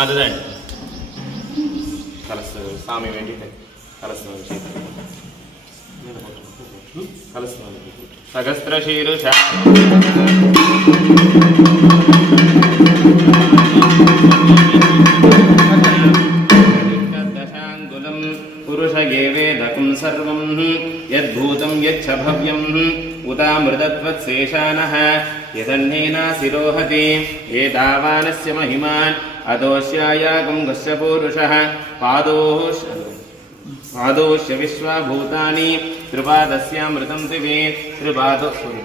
அதுதான் கலசு சாமி வேண்டிட்டு கலசு கலசு சகஸ்திரசீருஷா दशाङ्गुलं पुरुष एवेदकं सर्वं यद्भूतं यच्छ भव्यं उदामृतत्वत्सेशानः यदन्नेनासिरोहति एतावानस्य महिमान् अदोष्यायागं गस्य पुरुषः पादोष्य विश्वभूतानि त्रिपादस्यामृतं दिवे त्रिपादोद्धा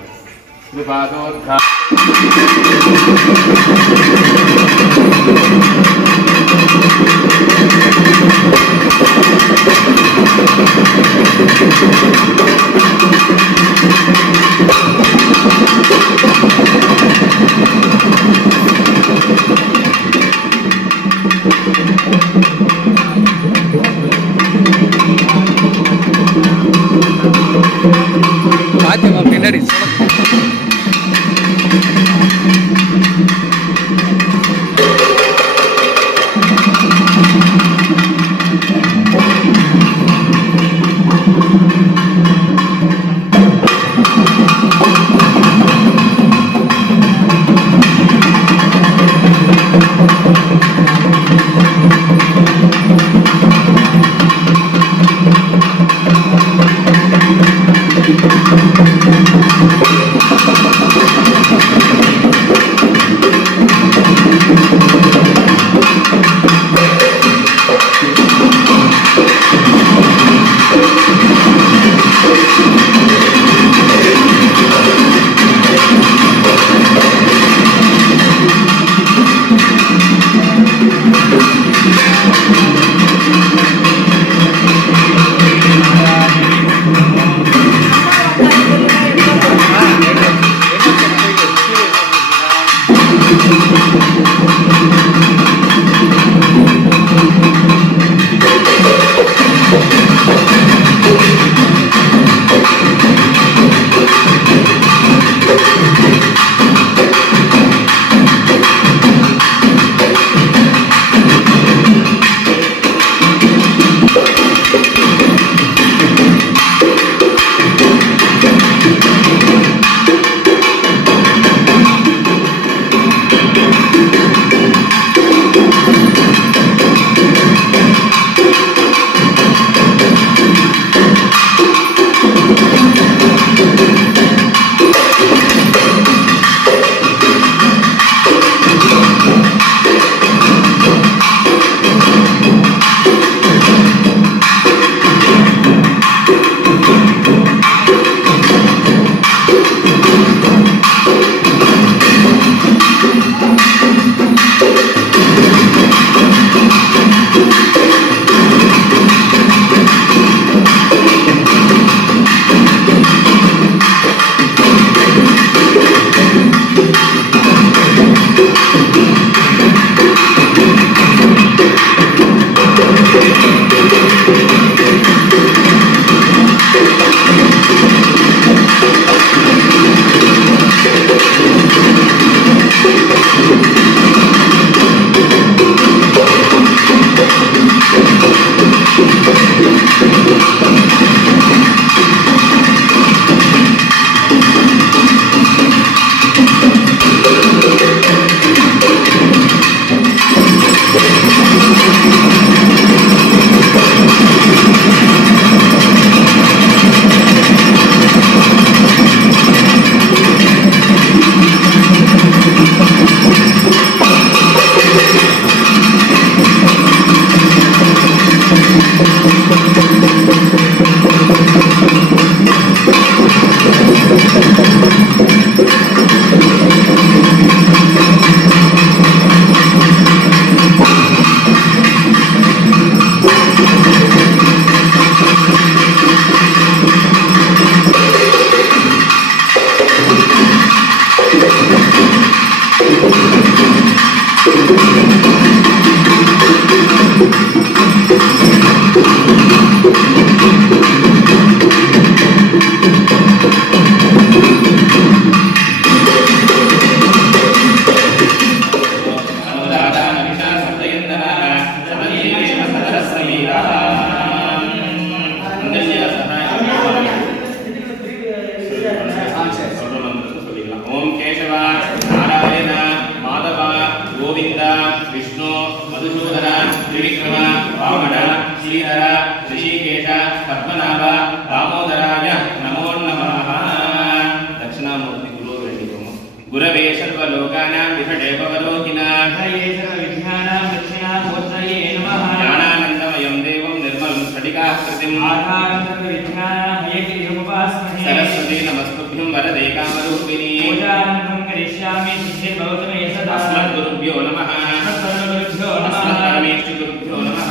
वेदानां विघटेपवरोहिणां सर्वविद्यानां दक्षिणामूर्तये नमः। ज्ञानानन्दमयं देवं निर्मलं स्फटिकाकृतिम् आधारं सर्वविद्यानां हयग्रीवमुपास्महे। सरस्वती नमस्तुभ्यं वरदे कामरूपिणी पूजारम्भं करिष्यामि सिद्धिर्भवतु मे सदा। अस्मद्गुरुभ्यो नमः अस्मत्परमेष्ठिगुरुभ्यो नमः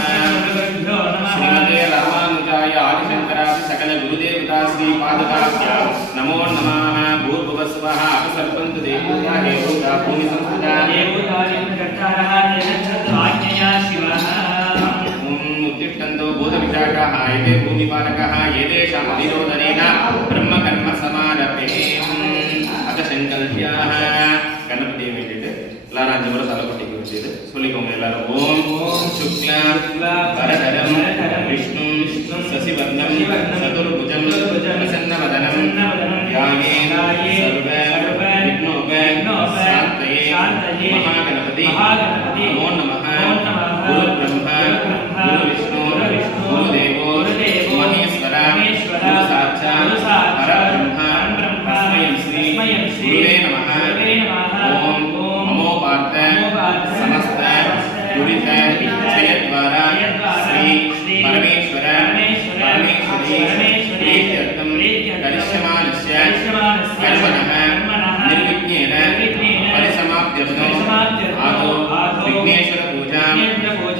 श्रीमते रामानुजाय आदिशंकरादि सकल गुरुदेवता श्री पादुकाभ्यां नमो नमः। भूर्भुवस्वः अपसर्पन्तु देवता हे भूता भूमि संस्थिता शिवः। उत्तिष्ठन्तो भूतविशाखाः एते भूमिपालकाः एतेषाम् अधिरोधनेन ब्रह्मकर्म समारभे अथ संकल्प्याः गणपति வேண்டிட்டு எல்லாரும் அஞ்சு முறை தலை கொட்டிக்க வேண்டியது சொல்லிக்கோங்க எல்லாரும். ஓம் சுக்லாம் வரதரம் விஷ்ணு சசிவர்ணம் சதுர்புஜம் பிரசன்னவதனம் ध्याये सर्व विघ्नोप शान्तये महागणपति नमो नमः। गुरु ब्रह्मा गुरु विष्णु गुरुदेवो महेश्वर गुरु साक्षात् परब्रह्म तस्मै श्री गुरुवे नमः। ओम नमो पार्थ समस्त दुरित क्षयद्वारा श्री परमेश्वर परमेश्वरी प्रीत्यर्थं करिष्यमानस्य कर्मणः निर्विघ्नेन परिसमाप्त्यर्थम् आदौ विघ्नेश्वर पूजां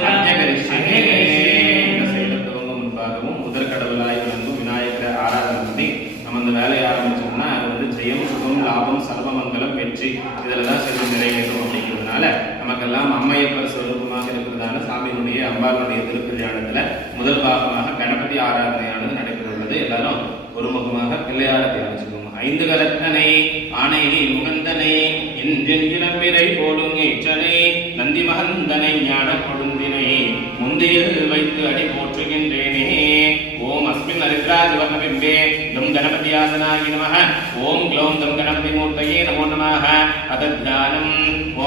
अद्य करिष्ये. இந்த செயலை துவங்க முன்பாகவும் முதற்கடவுளாய் விளங்கும் விநாயகர் ஆராதனை பண்ணி நம்ம அந்த வேலையை ஆரம்பிச்சோம்னா அது வந்து ஜெயம் சுகம் லாபம் சர்வமங்கலம் வெற்றி இதில் தான் சென்று நிறைவேறும். அப்படிங்கிறதுனால நமக்கெல்லாம் அம்மையப்பர் ஸ்வரூபமாக இருக்கிறதான சாமியினுடைய அம்பாளுடைய திருக்கல்யாணத்தில் முதல் பாகமாக கணபதி ஆராதனையானது நடைபெறுள்ளது. எல்லாரும் ஒருமுகமாக பிள்ளையாரை தியானிச்சுக்கோங்க. ஐந்து கலத்தனை ஆணை முகந்தனை என்றென்றினம் விரை போடும் ஈற்றனை நந்தி மகந்தனை ஞான கொடுந்தினை முந்தியில் வைத்து அடி போற்றுகின்றேனே. ஓம் அஸ்மின் அரித்ராஜிவர்ணபிம்பே கம் கணபதியாசனாய நமः. ஓம் க்ளௌம் கம் கணபதி மூர்த்தயே நமோ நமः. அதத்யானம்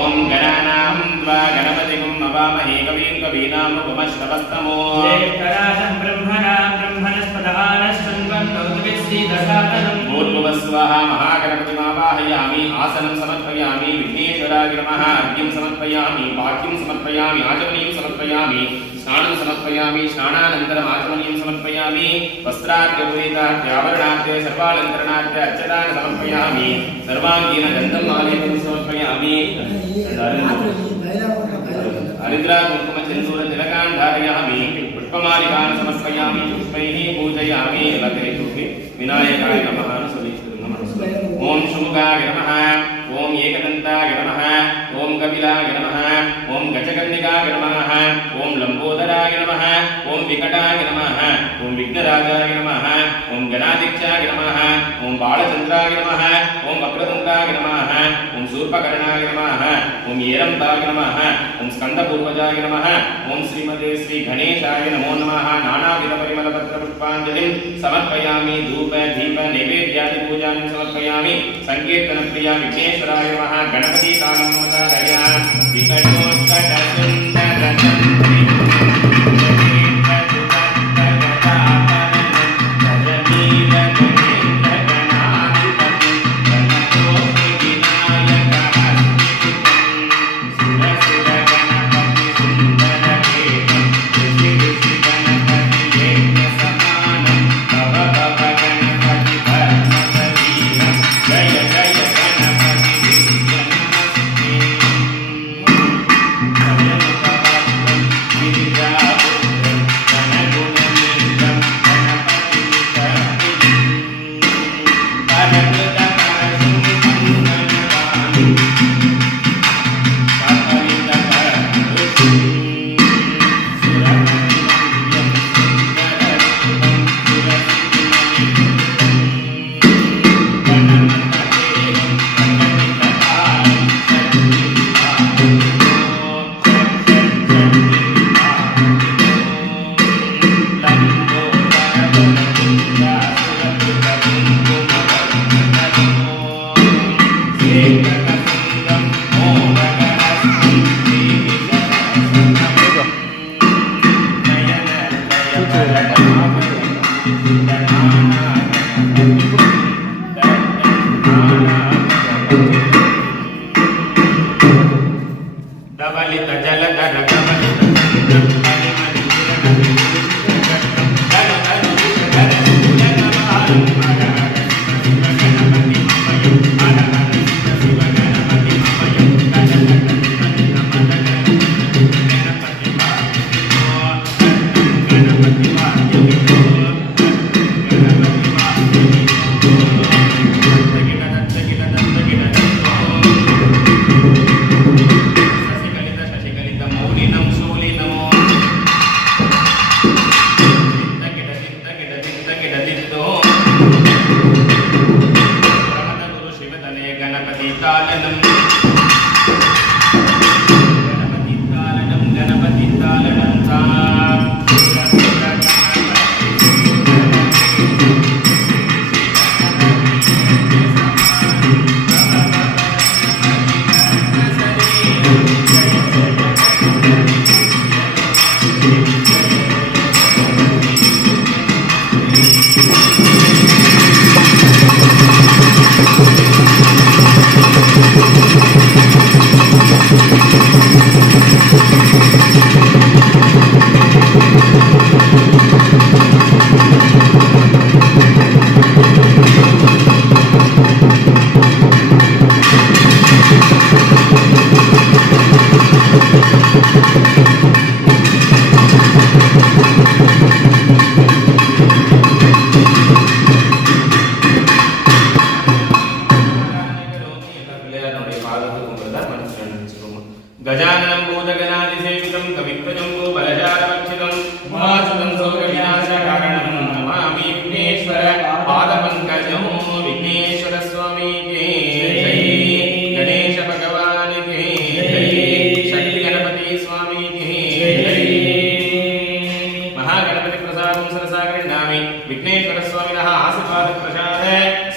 ஓம் கணானாம் த்வா கணபதிகும் அவாமஹே கவீம் கவீனாம் உபமஸ்ரவஸ்தமோ ஜெயகராஜம் பிரம்மணாம் பிரம்மணஸ்பதானஸ்வன்வன் கௌதவிஸ்ரீ தசாதனம். பூர்வஸ்வः महागणपतिमावाहयामि आसनं समर्पयामि विघ्नेश्वराय नमः. अर्घ्यं समर्पयामि पाठ्यं समर्पयामि आचमनीयं समर्पयामि स्नानं समर्पयामि स्नानानन्तरम् आचमनीयं समर्पयामि वस्त्राद्यपुरीताद्यावरणाद्य सर्वालङ्करणाद्य अर्चनानि समर्पयामि सर्वाङ्गीन गन्धं आलेपं समर्पयामि हरिद्रा कुङ्कुम सिन्दूर तिलकान् धारयामि पुष्पमालिकान् समर्पयामि पुष्पैः पूजयामि लकैः विनायकाय नमः. ओम शुमुखाय नमः. ओम एकदन्ताय नमः. ओम कपिलाय नमः. ओम गजकर्णिकाय नमः. ओम लंबोदराय नमः. ओम विकटाय नमः. ओम विघ्नराजाय नमः. ओम गणाध्यक्षाय नमः. ओम बालचन्द्राय नमः. ओम वक्रतुण्डाय नमः. ओम शूर्पकर्णाय नमः. ओम ऐरन्ताय नमः. ओम स्कन्दपूर्वजाय नमः. ओम श्रीमते श्री गणेशाय नमो नमः. नानाविधपरिमलपत्रपुष्पाञ्जलिं समर्पयामि. धूप दीप नैवेद्यादि पूजानि समर्पयामि. संकीर्तन प्रिया विघ्नेश्वराय नमः. गणपति कालं मदारया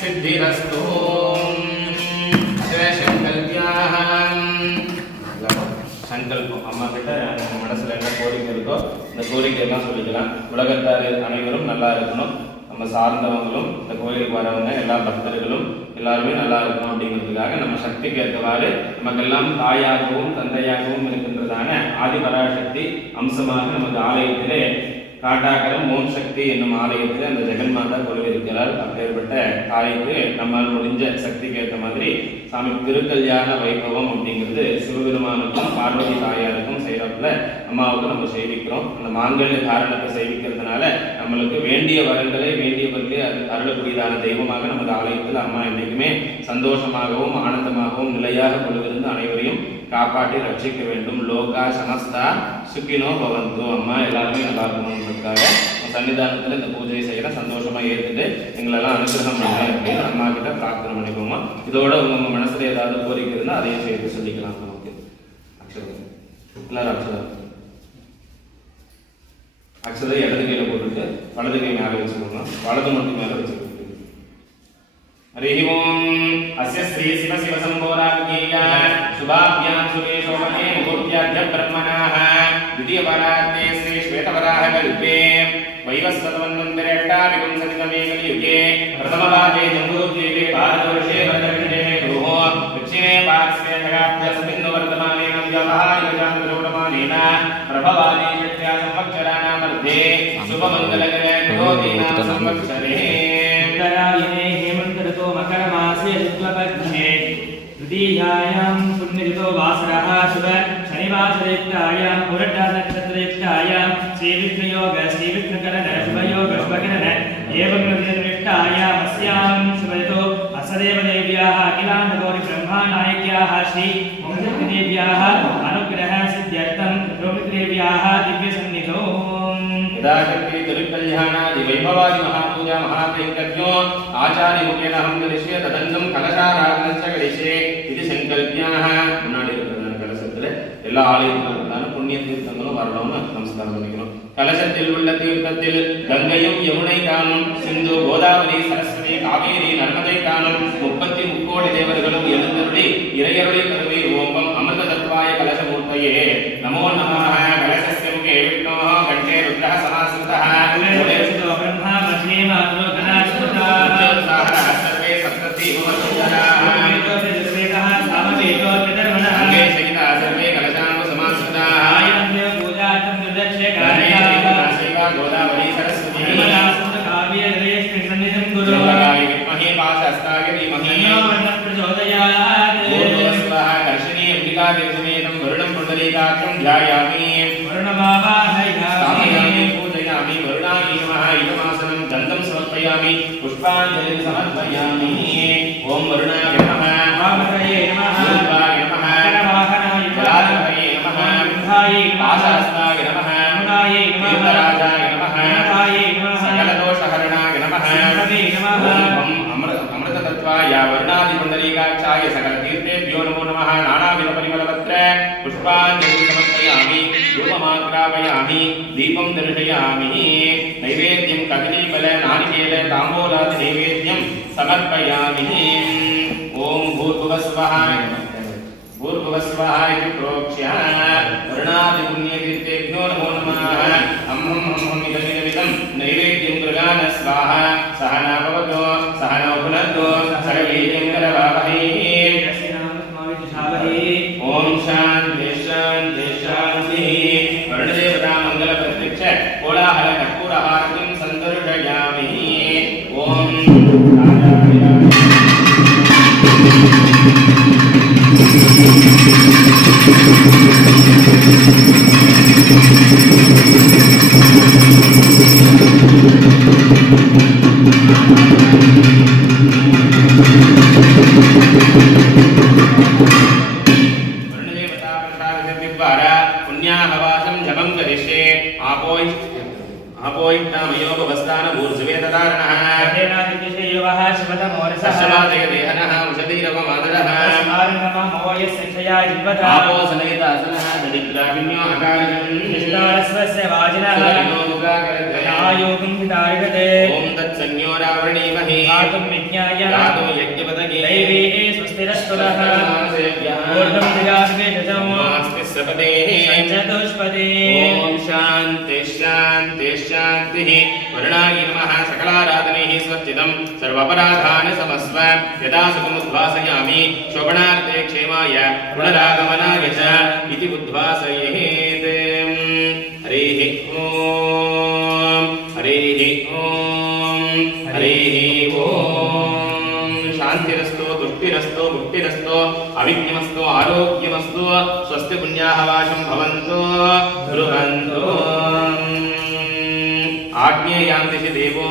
सिद्धिरस्तु சங்கல்பம் அம்மா கிட்ட நம்ம மனசுல என்ன கோரிக்கை இருக்கோ இந்த கோரிக்கையெல்லாம் சொல்லிக்கலாம். உலகத்தார் அனைவரும் நல்லா இருக்கணும், நம்ம சார்ந்தவங்களும் இந்த கோயிலுக்கு வரவங்க எல்லா பக்தர்களும் எல்லாருமே நல்லா இருக்கணும் அப்படிங்கிறதுக்காக நம்ம சக்திக்கு ஏற்றவாறு நமக்கெல்லாம் தாயாகவும் தந்தையாகவும் இருக்கின்றதான ஆதிபராசக்தி அம்சமாக நமது ஆலயத்திலே காட்டாக்கரம் ஓம் சக்தி என்னும் ஆலயத்தில் அந்த ஜெகன்மாதா கொலுவிருக்கிறார். அப்பேற்பட்ட தாய்க்கு நம்மால் முடிஞ்ச சக்திக்கு ஏற்ற மாதிரி சாமி திருக்கல்யாண வைபவம் அப்படிங்கிறது சிவபெருமானுக்கும் பார்வதி தாயாருக்கும் செய்யறதுல அம்மாவுக்கு நம்ம செய்விக்கிறோம். அந்த மாங்கல்ய காரணத்தை செய்விக்கிறதுனால நம்மளுக்கு வேண்டிய வரங்களை வேண்டியவர்களுக்கு அது அருளக்கூடியதான தெய்வமாக நமது ஆலயத்தில் அம்மா என்றைக்குமே சந்தோஷமாகவும் ஆனந்தமாகவும் நிலையாக கொள்வதிருந்து அனைவரையும் காப்பாற்றி ரட்சிக்க வேண்டும். லோகா சமஸ்தா சுக்கினோ பவந்து. அம்மா எல்லாருமே நல்லா இருக்கணும்ன்றதுக்காக சன்னிதானத்தில் இந்த பூஜையை செய்யற சந்தோஷமா ஏற்றுட்டு எங்களெல்லாம் அனுகிரகம் பண்ண அப்படின்னு அம்மா கிட்ட பிரார்த்தனை பண்ணிக்கோமா. இதோட உங்க மனசுல ஏதாவது கோரிக்கை இருந்தால் அதையும் சேர்த்து சொல்லிக்கலாம். நமக்கு அக்ஷதை எல்லாரும் அக்ஷதை இடது கையில போட்டுட்டு வலது கை மேல வச்சுக்கோங்க. வலது மட்டும் மேல வச்சுக்கோங்க. हरिः ओम् अस्य श्री शिव शिव संबोराज्ञेय शुभाभ्यां शुभे शोभने मुहूर्त्याद्य ब्रह्मणाः द्वितीयपरार्थे श्री श्वेतवराह कल्पे वैवस्वतमन्वन्तरे अष्टाविंशतितमे कलियुगे प्रथमपादे जम्बूद्वीपे भारतवर्षे भरतखण्डे गुरुः दक्षिणे पार्श्वे खगाभ्यस्मिन्वर्तमानेन व्यावहारिकचान्द्रचूडमानेन प्रभवाने षट्या संवत्सराणामध्ये शुभमङ्गलकरे गुरोदीनां संवत्सरे उत्तरायणे हेमन्तऋतो मकरमासे शुक्लपक्षे तृतीयायां पुण्यऋतो वासरः शुभ शनिवासरेष्टायां पुरटानक्षत्रेष्टायां श्रीविष्णुयोग श्रीविष्णुकरण शुभयोग शुभकरण एवं निर्दिष्टायाम् अस्यां शुभऋतो असदेवदेव्याः अखिलाण्डगौरी ब्रह्मानायक्याः श्री वंशदेव्याः अनुग्रह सिद्ध्यर्थं रोमिदेव्याः दिव्यसन्निधौ यदाशक्ति तिरुकल्याणादि वैभवादि महापूजा महाकैंकर्यो आचार्य मुखेन हम करिष्ये तदन्तं कलशाराधनश्च करिष्ये इति संकल्प्याः முன்னாடி இருக்கிற கலசத்துல எல்லா ஆலயங்களும் புண்ணிய தீர்த்தங்களும் வரணும்னு நமஸ்காரம் பண்ணிக்கணும். கலசத்தில் உள்ள தீர்த்தத்தில் கங்கையும் யமுனை காணும், சிந்து கோதாவரி சரஸ்வதி காவேரி நர்மதை காணும் 33 கோடி தேவர்களும் எழுந்தருளி இறையருளை கருவி ஓம்பம் அமிர்த தத்வாய கலசமூர்த்தயே நமோ நமः. கலசஸ்ய முகே விஷ்ணோः கண்டே ருத்ரः சமாஸ்ருதः उदयसितो ब्रह्मा मध्ये मातरो गणाश्रुताः सर्वे सप्तति भवन्तः वेदः सामवेदो चतुर्मणः अंगे सहिता सर्वे कलशान् समास्रुताः आयन्ते पूजार्थं निर्दक्ष्य सेवा गोदावरी सरस्वती नर्मदासुत काव्ये हृदयेऽस्मिन् सन्निधिं कुरु गङ्गायै विद्महे पाशहस्ताय धीमहि तन्नो वर्णः प्रचोदयात् भूर्भुवस्वः कर्षणी अम्बिकादेवसमेतं वरुणं पुण्डरीकाक्षं ध्यायामि वरुणमावाहयामि पूजयामि वरुणाय नमः इदमासनं गन्धं समर्पयामि पुष्पाञ्जलिं समर्पयामि ॐ वरुणाय नमः वामहये नमः रूपाय नमः वाहनाय जलाधिपतये नमः गन्धाय नमः पाशहस्ताय नमः मुनाय नमः तीर्थराजाय नमः गणपाय नमः सकलदोषहरणाय नमः शम्भवे नमः अमृततत्त्वाय वर्णादिपुण्डरीकाक्षाय सकलतीर्थेभ्यो नमो नमः नानाविधपरिमलपत्र पुष्पाञ्जलिं समर्पयामि धूपमाग्रापयामि दीपं दर्शयामि नैवेद्यं कदलीफल नारिकेल ताम्बूलादि नैवेद्यं समर्पयामि ॐ भूर्भुवस्वः भूर्भुवस्वः इति प्रोक्ष्य वर्णादिपुण्यतीर्थेभ्यो नमो नमः हं इदमिदं नैवेद्यं गृहाण स्वाहा सहना भवतु सहनौ भुनक्तु सर्वैर्यं करवावहै ओम शांति शांति शांति वर्णदेवता मंगल प्रत्यक्ष कोलाहल कर्पूर आरतिं संदर्शयामि ओम पुण्याहवासं जपं करिष्ये आपोयिष्टामयोगवस्थान ऊर्ध्वे तदारणः तेनादिशयोः शिवतमोरसः तस्मादय देहनः उषधीरवमादरः तस्मान्नमो यस्य क्षया जिह्वतः आपोसनयितासनः ददिग्राविण्यो अकारजम् निष्कारस्वस्य वाजिनः आयोगं विदारिगते ॐ तत्संज्ञो रावणीमहि गातुं विज्ञाय गातुं यज्ञपदगे दैवे स्वस्तिरस्तुरः ऊर्ध्वं दिगाद्वेषजं नास्ति सपदे चतुष्पदे ॐ शान्ति शान्ति शान्तिः वरुणाय नमः सकलाराधनैः स्वस्तिदं सर्वापराधानि समस्व यदा सुखमुद्वासयामि शोभनार्थे क्षेमाय पुनरागमनाय च इति उद्वासयेत् हरिः ॐ हरिः ॐ हरिः ॐ शान्तिरस्तु तुष्टिरस्तु पुष्टिरस्तु अविघ्नमस्तु आरोग्यमस्तु स्वस्ति पुण्याः वाशं भवन्तु गृहन्तु आज्ञेयान्ति देवो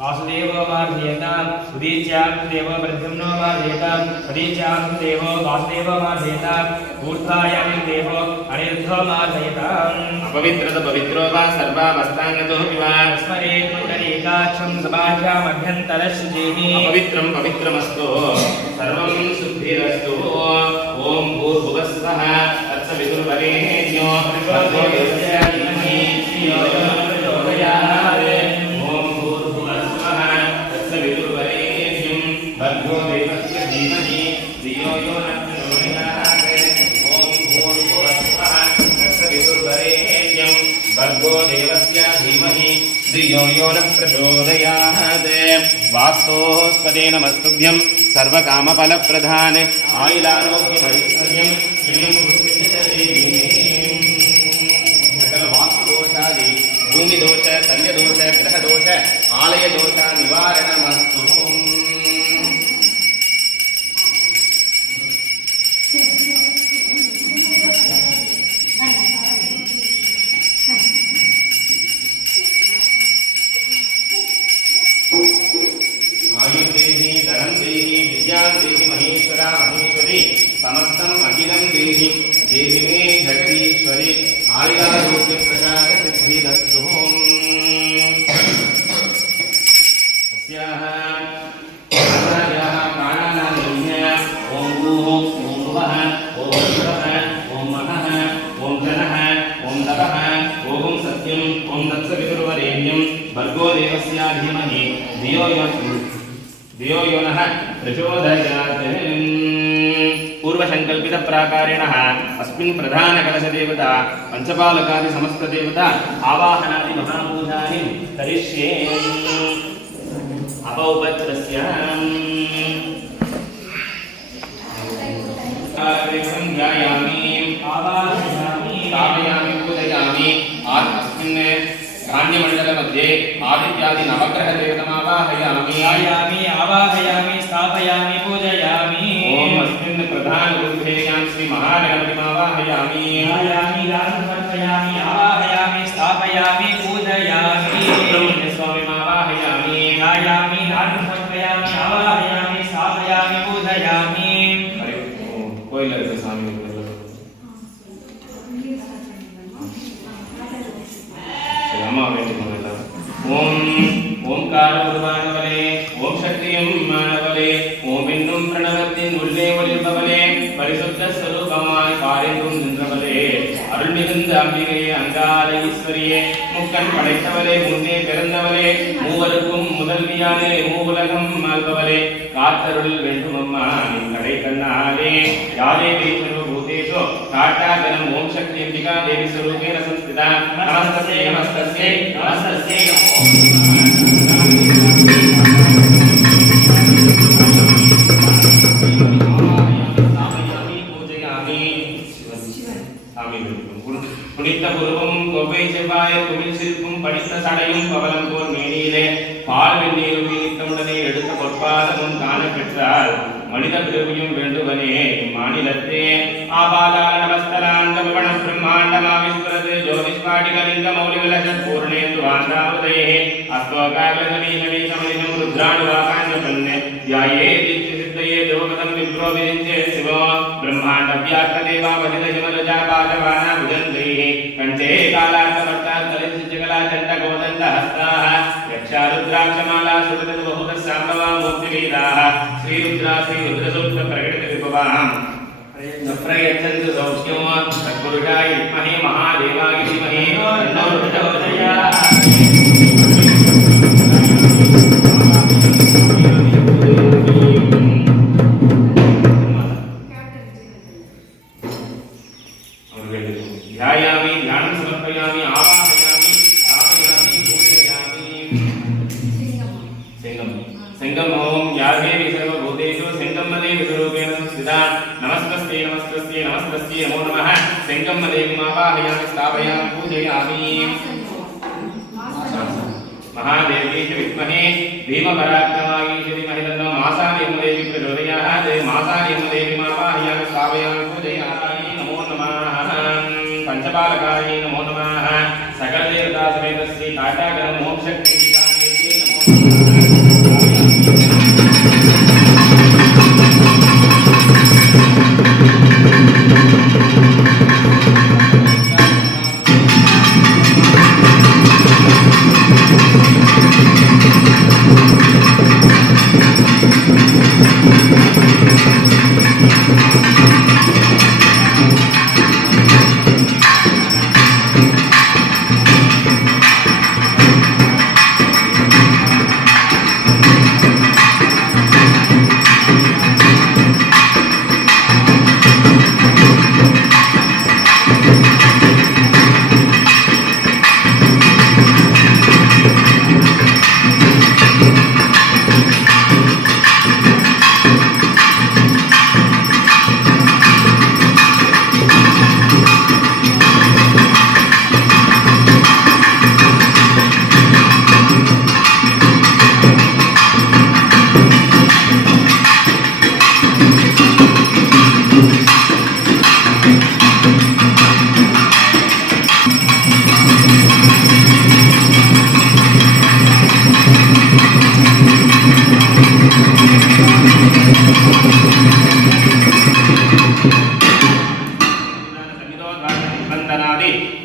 वासुदेवो वार्धयेताम् उदीच्यां देवो प्रद्युम्नो वार्धयेताम् प्रदीच्यां देवो वासुदेवो वार्धयेताम् ऊर्ध्वायां देवो अनिरुद्धो वार्धयेताम् अपवित्रत पवित्रो वा सर्वावस्थाङ्गतो विवा स्मरेत् पुण्डरीकाक्षं सभाभ्यामभ्यन्तरशुचिः अपवित्रं पवित्रमस्तु सर्वं शुद्धिरस्तु ॐ भूर्भुवः स्वः तत्सवितुर्वरेण्यो भर्गो देवस्य धीमहि धियो यो न प्रचोदयात् ॐ भूर्भुवः स्वः तत्सवितुर्वरेण्यं भर्गो देवस्य धीमहि धियो यो न प्रचोदयात् ॐ भूर्भुवः स्वः तत्सवितुर्वरेण्यं भर्गो देवस्य धीमहि धियो यो न प्रचोदयात् वास्तोस्पदे नमस्तुभ्यं सर्वकामफलप्रधान आयुरारोग्यमैश्वर्यं श्रियं सकल वास्तुदोषादि भूमिदोष शल्यदोष ग्रहदोष आलयदोष निवारणमस्तु आयुर्देहि धनं देहि विद्यां देहि महेश्वरा महेश्वरी समस्तं अखिलं देहि देहि मे जगदीश्वरी आयुरारोग्यप्रसादसिद्धिरस्तु अस्याः प्राणानां ॐ भूः ॐ भुवः ॐ भुवः ॐ महः ॐ घनः ॐ तपः ॐ सत्यं ॐ तत्सवितुर्वरेण्यं भर्गो देवस्य धीमहि धियो यो नः प्रचोदयात् पूर्वसङ्कल्पितप्राकारेणः अस्मिन् प्रधानकलशदेवता पञ्चपालकादिसमस्तदेवता आवाहनादि महापूजानि करिष्ये अपौपत्रस्य ध्यायामि आवाहयामि स्थापयामि पूजयामि अस्मिन् धान्यमण्डलमध्ये आदित्यादि नवग्रहदेवतमावाहयामि आवाहयामि स्थापयामि पूजयामि ॐ अस्मिन् प्रधानगुरुभेयां श्रीमहागणपतिमावाहयामि समर्पयामि आवाहयामि स्थापयामि पूजयामि सुब्रह्मण्यस्वामिमावाहयामि समर्पयामि आवाहयामि स्थापयामि पूजयामि कोई लड़के स्वामी ओंकार भगवानवले ओम शक्तियं मानवले ओम इन्नुं प्रणवत्तिन उल्ले वलिबवले परिशुद्ध स्वरूपमाय कारेंदुं निन्द्रवले अरुள்மிகுந்த அம்பிகை அங்காள ஈஸ்வரியே முக்கன் படைத்தவளே முன்னே பிறந்தவளே மூவருக்கும் முதல்வியானே மூவுலகம் ஆள்பவளே காத்தருள் வேண்டும் அம்மா நின் கடை கண்ணாலே யாதே தேசோ பூதேஷோ காட்டாகனம் ஓம் சக்தி அம்பிகா தேவி ஸ்வரூபேன संस्थिता நமஸ்தே நமஸ்தே நமஸ்தே புனித்த புருவம் கொவ்வை செவ்வாய குமிழ் சிரிப்பும் படித்த சடையும் பவலம் போல் மேனியிலே பால் வெந்நீர் நித்தமுடனே எடுத்த பொற்பாதமும் காண பெற்றால் மனித பிறவியும் வேண்டுவனே இம்மாநிலத்தே ஆபாதாள நவஸ்தலாண்டபண பிரம்மாண்டமாவிஸ்வரது ஜோதிஷ்பாடிகலிங்க மௌலிவிலசத் பூர்ணேந்து வாந்தாவதயே அஸ்தோகாகலநவீனவி சமனிதம் ருத்ராணுவாகாஞ்சபன்ன தியாயே தீட்சிசித்தயே தேவகதம் விப்ரோ விரிஞ்சே சிவோ பிரம்மாண்ட வியாப்த தேவாவதித ஜமலஜா பாதவானா புஜந்தைः கண்டே காலார்த்தவர்த்தாத் கலிசிஜகலா சண்ட கோதண்ட ஹஸ்தாः யக்ஷா ருத்ராட்சமாலா சுடதத் பகுத சாம்பவா श्रीदाः श्रीरुद्रा श्रीरुद्रसूक्त प्रकटित विभवाम् प्रयच्छन्तु सौख्यं तत्पुरुषाय विद्महे महादेवाय धीमहि तन्नो प्रचोदयात् ध्यायामि ध्यानं समर्पयामि आवाहयामि स्थापयामि पूजयामि सिंगम ओम यादेवी सर्वभूतेषु सिंगमदेवी स्वरूपेण संस्थिता नमस्तस्यै नमस्तस्यै नमस्तस्यै नमो नमः सिंगमदेवीम् आवाहयामि स्थापयामि पूजयामि महादेवी च विद्महे भीमपराक्रमायै श्रीमहि तन्नो मासादेवी प्रचोदयात् मासादेवीम् आवाहयामि स्थापयामि पूजयामि नमो नमः पंचपालकाय नमो नमः सकलदेवता समेत श्री काटागण मोक्षक्षेत्राय नमो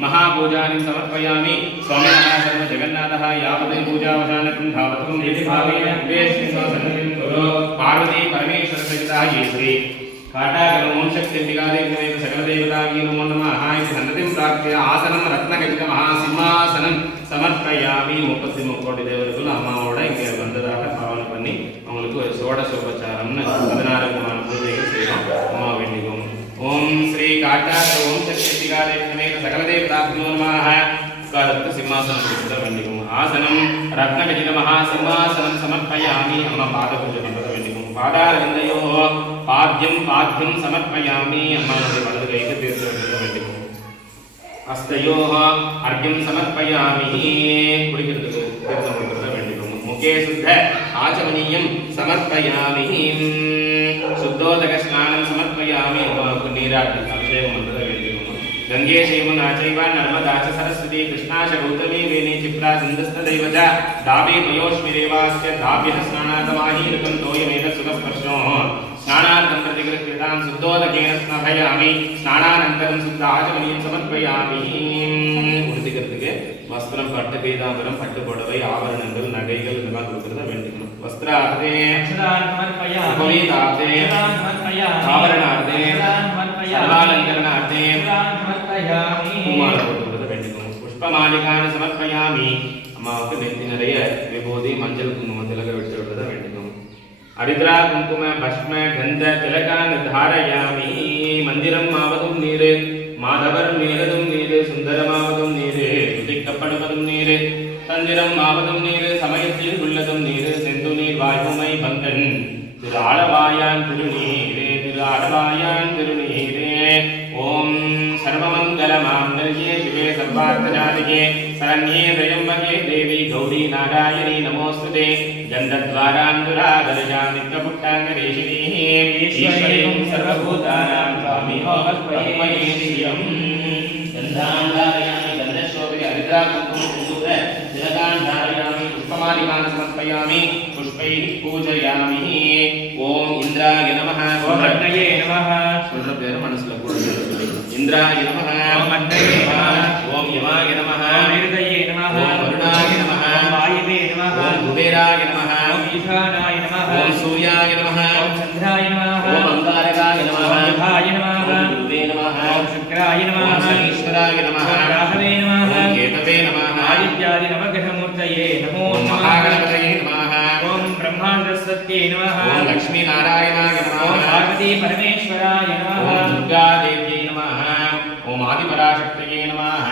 महापूजानि समर्पयामि स्वामिनः सर्व जगन्नाथः यावत् पूजावसानकं धावतुं यदि भावेन वेष्टिनो सन्निधिं कुरु पार्वती परमेश्वर सहितः ये श्री काटागण मोक्षक्षेत्रादेव सकलदेवतायै नमो नमः इति सन्निधिं प्राप्य आसनं रत्नखचित महासिंहासनं समर्पयामि 33 கோடி தேவர்கள் அம்மாவோட இங்கே வந்ததாக பாவனை பண்ணி அவங்களுக்கு ஒரு சோடசோபச்சாரம்னு 16 விதமான பூஜைகள் செய்யலாம் அம்மா வேண்டிக்கும் ओम श्री काटागण ओम शक्तिकादेव सकलदेवताभ्यो नमः स्वागत सिंहासनं सिद्धवन्दिकम् आसनं रत्नखचित महासिंहासनं समर्पयामि अम्मा पादपूजनं वन्दिकम् पादारविन्दयोः पाद्यं समर्पयामि अम्मावुடைய வலது கைக்கு தீர்த்தவन्दिकम् हस्तयोः अर्घ्यं समर्पयामि குடிக்கிறதுக்கு தீர்த்தம் கொடுக்கிறது வन्दिकम् मुखे शुद्ध आचमनीयं समर्पयामि शुद्धोदक स्नानं समर्पयामि नीराटि अभिषेकं मन्त्रः वेदिकम् गंगे यमुना चैव नर्मदा च सरस्वती कृष्णा च गौतमी वेणी क्षिप्रा सिन्धुस्तदैव च दावी द्वयोस्मिरेवास्य दाभ्यः स्नानादमाहीर्कं तोयमेतत् सुखस्पर्शोः स्नानार्थं प्रतिगृह्यतां शुद्धोदकेन स्नापयामि स्नानानन्तरं शुद्ध आचमनीयं समर्पयामि उडुतिक्किरதுக்கு वस्त्रं पट्टु पीताम्बरं पट्टु पुडवै आभरणங்கள் நகைகள் இதெல்லாம் கொடுக்கிறத வேண்டிக்கணும் वस्त्रार्थे उपवीतार्थे आभरणार्थे सर्वालङ्करणार्थे பூமாலை போட்டுக்கிறத வேண்டிக்கணும் புஷ்பமாலிகான समर्पयामि அம்மாவுக்கு நெத்தி நிறைய விபூதி மஞ்சள் குங்குமம் திலக விட்டு விடுறத வேண்டிக்கணும் हरिद्रा कुंकुम भस्म गंध तिलकान् धारयामि मंदिरं आवदुम नीरे माधवर मेलदुम नीरे सुंदरमावदुम नीरे तुतिक्कப்படுவதும் நீரே தந்திரம் ஆவதும் நீரே சமயத்தில் உள்ளதும் நீரே செந்து நீர் வாயுமை பங்கன் திரு ஆளவாயான் திருநீரே திரு ஆளவாயான் திருநீரே ஓம் सर्वमंगल मांगल्ये शिवे सर्वार्थसाधिके शरण्ये त्र्यंबके देवी गौरी नारायणी नमोस्तुते गन्धद्वारान्तरादर्शा नित्यपुट्टाङ्गदेशिनी ईश्वरीं सर्वभूतानां स्वामिनो कल्पये श्रियम् गन्धान्धारयामि गन्धशोभिते हरिद्राकुङ्कुमसिन्दूर तिलकान्धारयामि पुष्पमालिकान् समर्पयामि पुष्पैः पूजयामि ओम इंद्राय नमः ओम अग्नये नमः சொல்ற பேரு மனசுல போடுங்க इंद्राय नमः ओम अग्नये नमः ओम यमाय नमः ओम हृदये नमः ओम वरुणाय नमः ओम वायवे नमः ओम कुबेराय नमः ओम ईशानाय नमः ओम सूर्याय नमः ओम चंद्राय नमः ओम अंगारकाय नमः ओम बुधाय नमः ओम गुरुवे नमः ओम शुक्राय नमः ओम शनीश्वराय नमः ओम राहवे नमः ओम केतवे नमः आदित्यादि नवग्रहमूर्तये नमो ओम नमः महागणपतये नमः ओम ब्रह्माण्डस्वत्यै नमः ओम लक्ष्मीनारायणाय नमः ओम पार्वती परमेश्वराय नमः ओम दुर्गादेव्यै नमः ओम आदिपराशक्तये नमः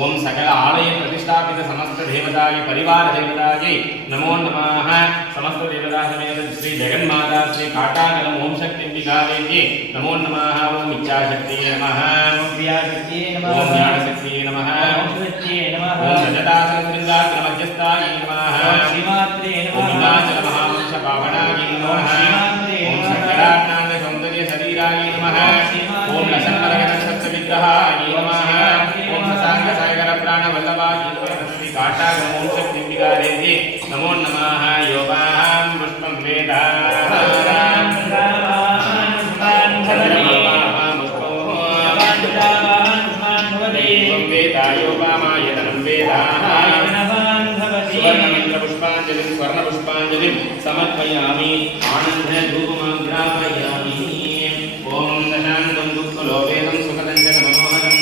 ओम सकल आलय प्रतिष्ठापित समस्त देवताय परिवार देवताय नमो नमः समस्त देवता समेत श्री जगन्माता श्री काटागलम ओम शक्तिंबिका देव्यै नमो नमः ओम इच्छाशक्तिये नमः ओम क्रियाशक्तिये नमः ओम ज्ञानशक्तिये नमः ओम शिवशक्तिये नमः ओम रजतासनशृङ्गाग्रमध्यस्थाय नमः ओम श्रीमात्रे ओम नमः नीलाचलमहावंश पावनाय नमः ओम सकलात्मानंद सौन्दर्य शरीराय नमः ओम लसन्मरगणक्षत्रविग्रहाय नमः ओम शशांक सागर प्राणवल्लभाय नमः श्री काटागम ओम शक्तिंबिका देव्यै नमो नमः योपाहं पुष्पं वेदाहारां स्वर्णमन्त्रपुष्पाञ्जलिं स्वर्णपुष्पाञ्जलिं समर्पयामि आनन्दधूपमाग्रापयामि ॐ दशान्तं दुःखलोभेदं सुखदं च मनोहरम्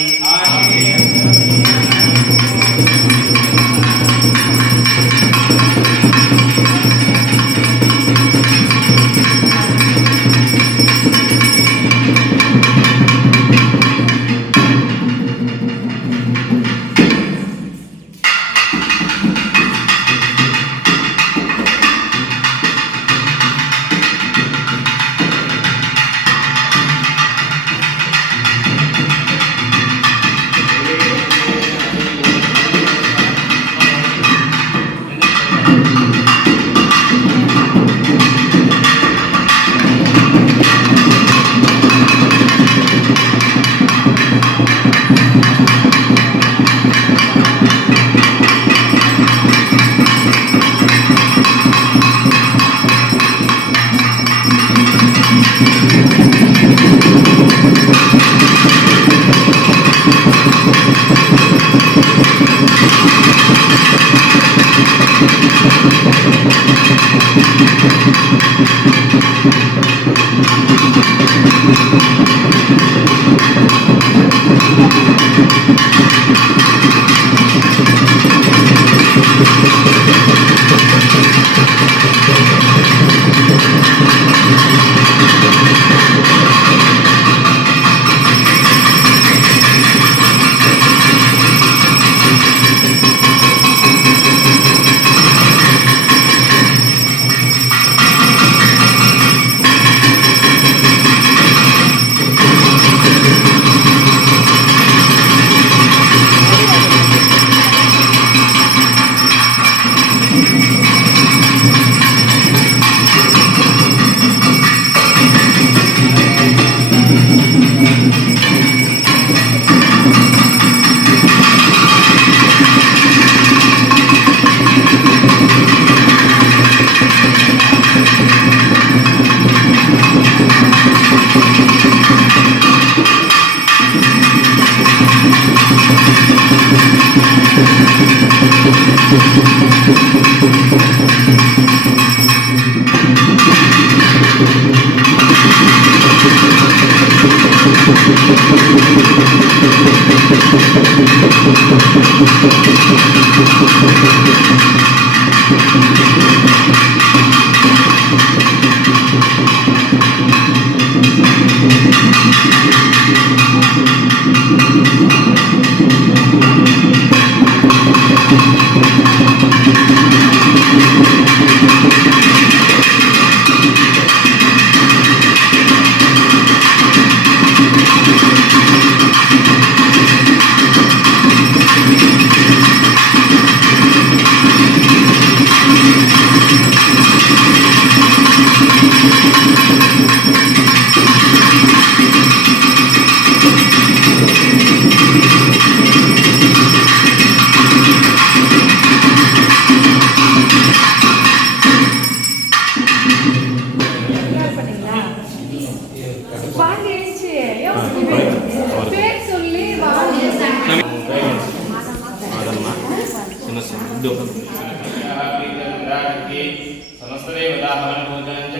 समस्तदेवताभवनपूजनं च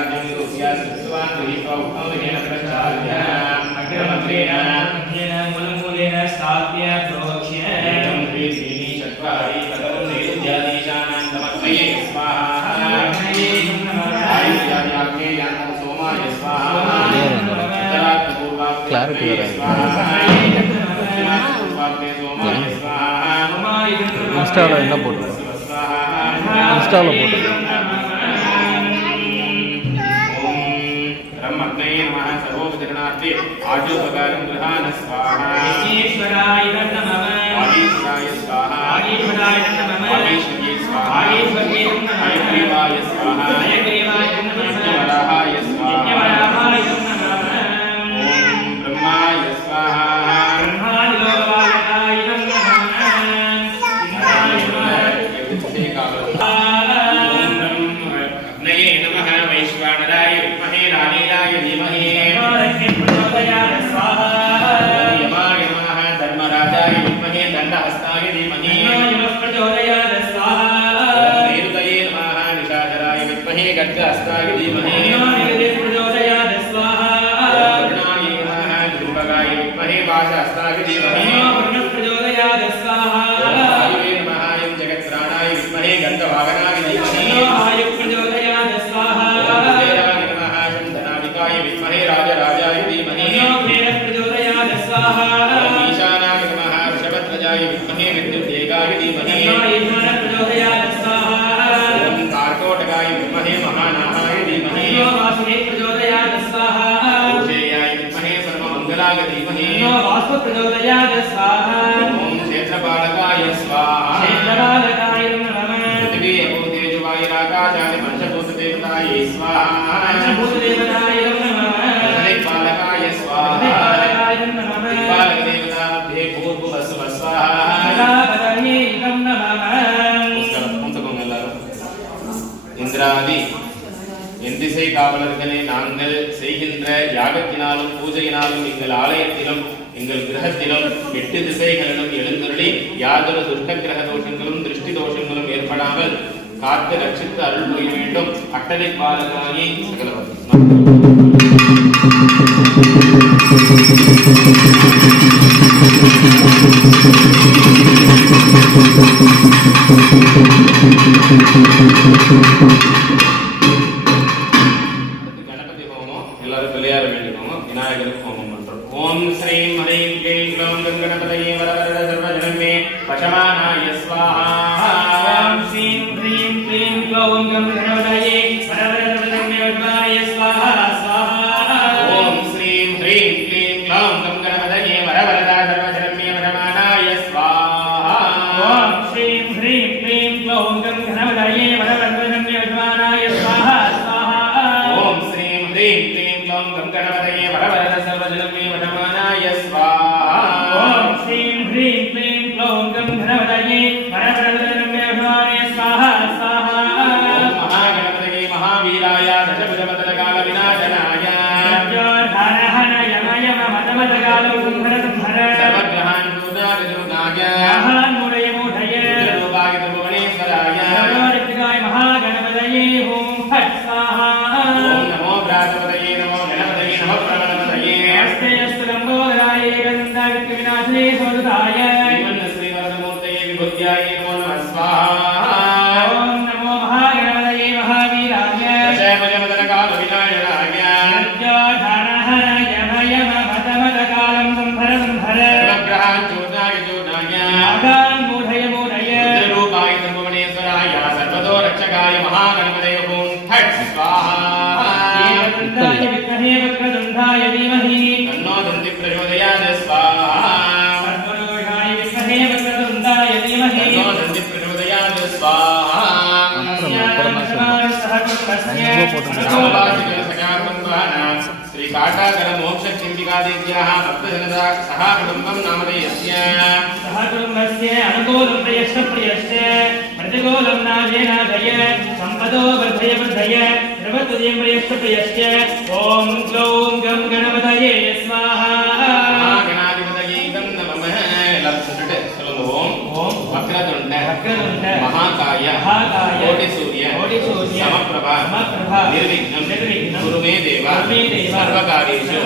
राज्यं रुप्या सत्स्वान् गृहीत्वा उत्तमवेन प्रचार्य अग्रमन्त्रेण मध्येन मूलमूलेन स्थाप्य प्रोक्ष्य एकं द्वे त्रीणि चत्वारि तदं नैवेद्यादीशानां समर्पये स्वाहा आयुर्याज्ञे यान्तं सोमाय स्वाहा Clarity Install என்ன போட்டுருக்கோம் Install போட்டுருக்கோம் सर्वोपकरणार्थे आजोपकारं गृहाण स्वाहा ईश्वराय नमः आईश्वराय स्वाहा ईश्वराय नमः आईश्वर्ये स्वाहा आईश्वर्ये नमः हयग्रीवाय स्वाहा हयग्रीवाय नमः यज्ञवराहाय स्वाहा यज्ञवराहाय नमः ओम ब्रह्माय स्वाहा ब्रह्मादिलोकपालकाय नमः नये नमः वैश्वानराय विद्महे रानीराय धीमहि यमाय नमः धर्मराजाय विद्महे दण्डहस्ताय धीमहि नैरुतये नमः निशाचराय विद्महे गड्गहस्ताय धीमहि वरुणाय नमः ध्रुवगाय विद्महे वाचहस्ताय धीमहि वायुवे नमः यं जगत्त्राणाय विद्महे गन्धवाहनाय धीमहि कुबेराय नमः यं धनाधिकाय विद्महे राजराजाय धीमहि ईशानाय नमः वृषभध्वजाय विद्महे विद्युद्वेगाय धीमहि ॐ कार्कोटकाय विद्महे महानाहाय धीमहि कौशेयाय विद्महे सर्वमङ्गलाय धीमहि ॐ क्षेत्रपालकाय स्वाहा पृथिवी अपो तेजवायुराकाशाय पंचभूतदेवतायै स्वाहा दिक्पालकाय स्वाहा दिक्पालकदेवताभ्ये भूर्भुवस्सुवः स्वाहा இந்திராதி எந்திசை காவலர்களே நாங்கள் செய்கின்ற யாகத்தினாலும் பூஜையினாலும் எங்கள் ஆலயத்திலும் எங்கள் கிரகத்திலும் 8 திசைகளிலும் எழுந்தருளி யாதொரு துஷ்ட கிரக தோஷங்களும் திருஷ்டி தோஷங்களும் ஏற்படாமல் காத்து ரட்சித்து அருள் புரிய வேண்டும் அட்டதை பாலகாயி சகலவதி கணபதி ஹோமம் எல்லாரும் பிள்ளையார வேண்டிக்கோங்க விநாயகருக்கு ஹோமம் பண்றோம் ஓம் ஸ்ரீம் ஹரீம் க்ளீம் க்ளௌம் கணபதயே வரவரத சர்வஜனமே வசமானாய ஸ்வாஹா ஓம் ஸ்ரீம் ஹ்ரீம் க்ளீம் க்ளௌம் கணபதயே வரவரத சர்வஜனமே ஸ்வாஹா ஸ்வாஹா ஓம் ஸ்ரீம் ஹ்ரீம் க்ளீம் க்ளௌம் கணபதயே வரவரத சர்வஜனமே வசமானாய ஸ்வாஹா ஓம் ஸ்ரீம் ஹ்ரீம் க்ளீம் க்ளௌம் கணபதயே வரவரத சர்வஜனமே ஸ்வாஹா ஸ்வாஹா ஓம் ஸ்ரீம் ஹ்ரீம் க்ளீம் க்ளௌம் கணபதயே வரவரத சர்வஜனமே வசமானாய ஸ்வாஹா ஓம் ஸ்ரீம் ஹ்ரீம் க்ளீம் க்ளௌம் கணபதயே வரவரத சர்வஜனமே ஸ்வாஹா ஸ்வாஹா ஓம் மகாகணபதயே மகாவீராய தசபுஜபதலகால விநாசனாய சத்யோர்ஹரஹன யமயம மதமதகாலம் கும்பர கும்பர सर्वग्रहान् दूतादिदूताय மகான்முடைய மூடைய रुद्ररूपाय त्रिभुवनेश्वराय சர்வரத்திகாய மகாகணபதயே ஓம் ஃபட் ஸ்வாஹா ॐ नमो भ्रातपतये नमो गणपतये नमः प्रवणपतये நமஸ்தே அஸ்து லம்போதராய ஏகதந்தாவித்ய விநாசனே சோததாய श्रीमन्नश्रीवरदमूर्तये विभूत्याय नमो नमः स्वाहा ஓம் நமோ மகாகணபதயே மகாவீராய दशभुजमदनकालविनायकाय சத்யோர்ஹரஹன யமயம மதமதகாலம் கும்பர கும்பர सर्वग्रहान् चूर्णाय चूर्णाय மகான்முடைய மூடைய रुद्ररूपाय त्रिभुवनेश्वराय सर्वतो रक्षकाय महागणपतये ॐ फट् स्वाहा ஏகதந்தாய வித்மஹே வக்ரதுண்டாய தீமஹி तन्नो दन्ति प्रचोदयात् स्वाहा சர்வரோகாய வித்மஹே வக்ரதுண்டாய தீமஹி तन्नो दन्ति प्रचोदयात् स्वाहा श्री काटाकर मोक्ष चिंतिकादित्याः भक्तजनता सह कुटुंबं नामधेयस्य सह कुटुंबस्य अनुकूलं प्रयश्च प्रयश्च प्रतिकूलं नाशेनाशय सम्पदो वर्धय वर्धय सर्वतुल्यं प्रयश्च प्रयश्च ॐ क्लौं गं गणपतये स्वाहा महागणाधिपतये नमः எல்லாரும் சொல்லிட்டு சொல்லுங்க ஓம் வக்ரதுண்ட वक्रतुण्ड महाकाय महाकाय கோடி சூரிய कोटिसूर्य समप्रभा निर्विघ्नं कुरु मे देव सर्वकार्येषु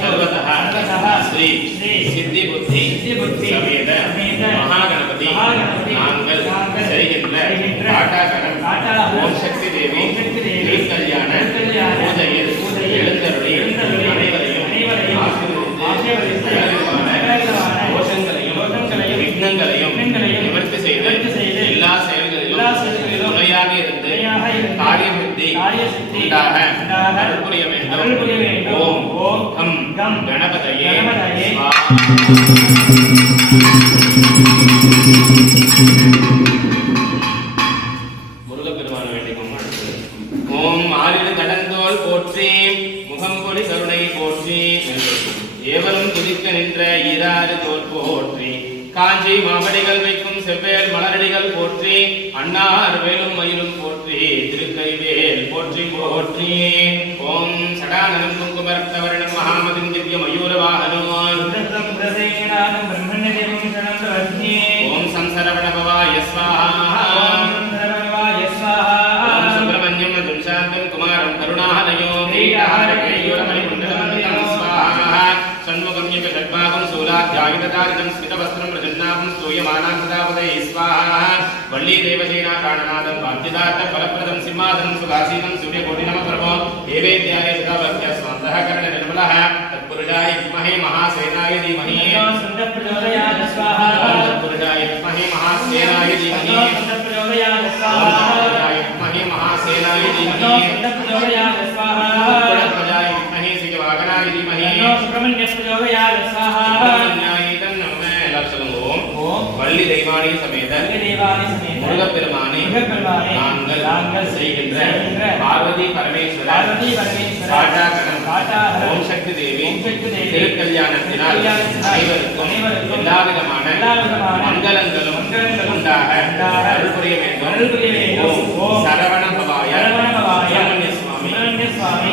सर्वतः श्री सिद्धिबुद्धि समेत महागणपति नांगल जयेंद्र पाटाकरम ओम शक्ति देवी திருக்கல்யாண பூஜையில் எழுந்தருளி அனைவரையும் ஆசீர்வதித்து தோஷங்களையும் விக்னங்களையும் நிவர்த்தி செய்து எல்லா செயல்களிலும் துணையாக இருந்து காரியசித்தி உண்டாக அருள் புரிய வேண்டும். ஓம் கம் கணபதயே முருகப்பெருமான வேண்டிக் ஓம் ஆறிடு கடந்தோல் போற்றி முகம் கொடி கருணை போற்றி ஏவரும் துதிக்க நின்ற ஈராறு தோல் போற்றி காஞ்சி மாமடிகள் வைக்கும் செவ்வேல் மலரடிகள் போற்றி அன்னார் வேலும் மயிலும் போற்றி திருக்கைவேல் போற்றி போற்றி ஓம் சடானனம் குங்குமரத்தவரணம் மகாமதிம் திவ்ய மயூர வாகனோன் ஓம் சம்சரவண பவாய ஸ்வாஹா ஓம் சுப்பிரமணியம் துன்சாந்தம் குமாரம் கருணாலயோ षण्मुखं षड्भागं शूलाध्यायुधधारिणं स्मितवस्त्रं प्रजन्नाभं स्तूयमानां सदापदये स्वाहा वल्ली देवसेना प्राणनादं वाद्यदार्थं फलप्रदं सिंहासनं सुखासीनं सूर्यकोटिनमप्रभो देवेद्याय सदावत्य स्वान्तः करणनिर्मलः तत्पुरुषाय विद्महे महासेनाय धीमहि तत्पुरुषाय विद्महे महासेनाय धीमहि तत्पुरुषाय विद्महे महासेनाय धीमहि तत्पुरुषाय विद्महे सिंहवाहनाय धीमहि வள்ளி தெய்வானை சமேத முருகப்பெருமானை நாங்கள் செய்கின்ற பார்வதி பரமேஸ்வர ஓம் சக்தி தேவி திருக்கல்யாணத்தினால் அனைவருக்கும் எல்லாவிதமான மங்களங்களும் உண்டாக அருள் புரிய வேண்டும். ஓம் சரவண பவாய சுப்பிரமணிய சுவாமி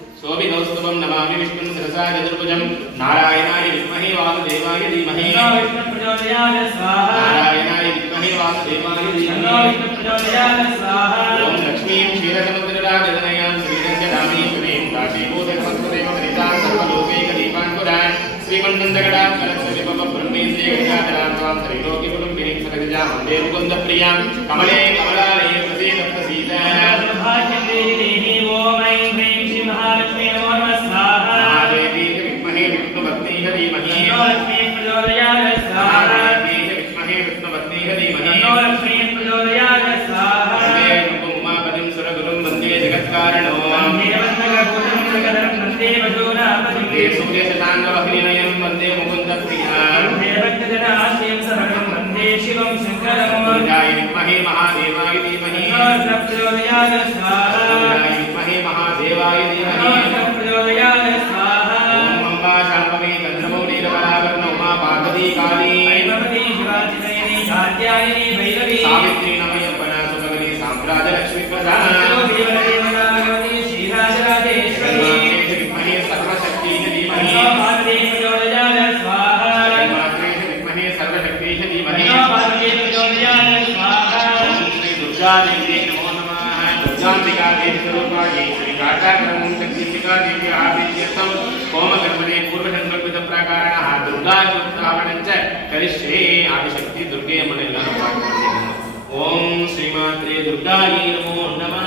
नमामि विष्णुं शिरसा चतुर्भुजं नारायणाय विद्महे वासुदेवाय धीमहि नारायणाय विद्महे वासुदेवाय धीमहि ओम लक्ष्मीं क्षीरसमुद्रराजतनयां श्रीरस्य दामीश्वरीं काशीभूतसंस्कृतेव वनितां सर्वलोकैकदीपाङ्कुरान् श्रीमन्नन्दगडात्मलक्ष्मीपब्रह्मेन्द्रियगजातरां त्रैलोक्यकुटुम्बिनीं सकलजां वन्दे मुकुन्दप्रियां कमले कमलालये प्रसीदत्त सीता महादेवाय धीमहि महादेवाय धीमहि ओम अम्बा शांभवी चंद्रमौली रमणावर्ण उमा पार्वती काली सावित्री नमयपना सुभगनी साम्राज लक्ष्मी प्रधान विद्महे सर्वशक्ति धीमहि सर्वशक्ति धीमहि दुर्गा देवी नमो नमः दुर्गांबिका देवी स्वरूपायै श्री काटाक्रमं शक्तिंबिका देवी आदित्यं होमकर्मणे पूर्वसंकल्पित प्रकारणः दुर्गा सूक्तावनं च करिष्ये आदिशक्ति दुर्गे मनः ओम श्रीमात्रे दुर्गायै नमो नमः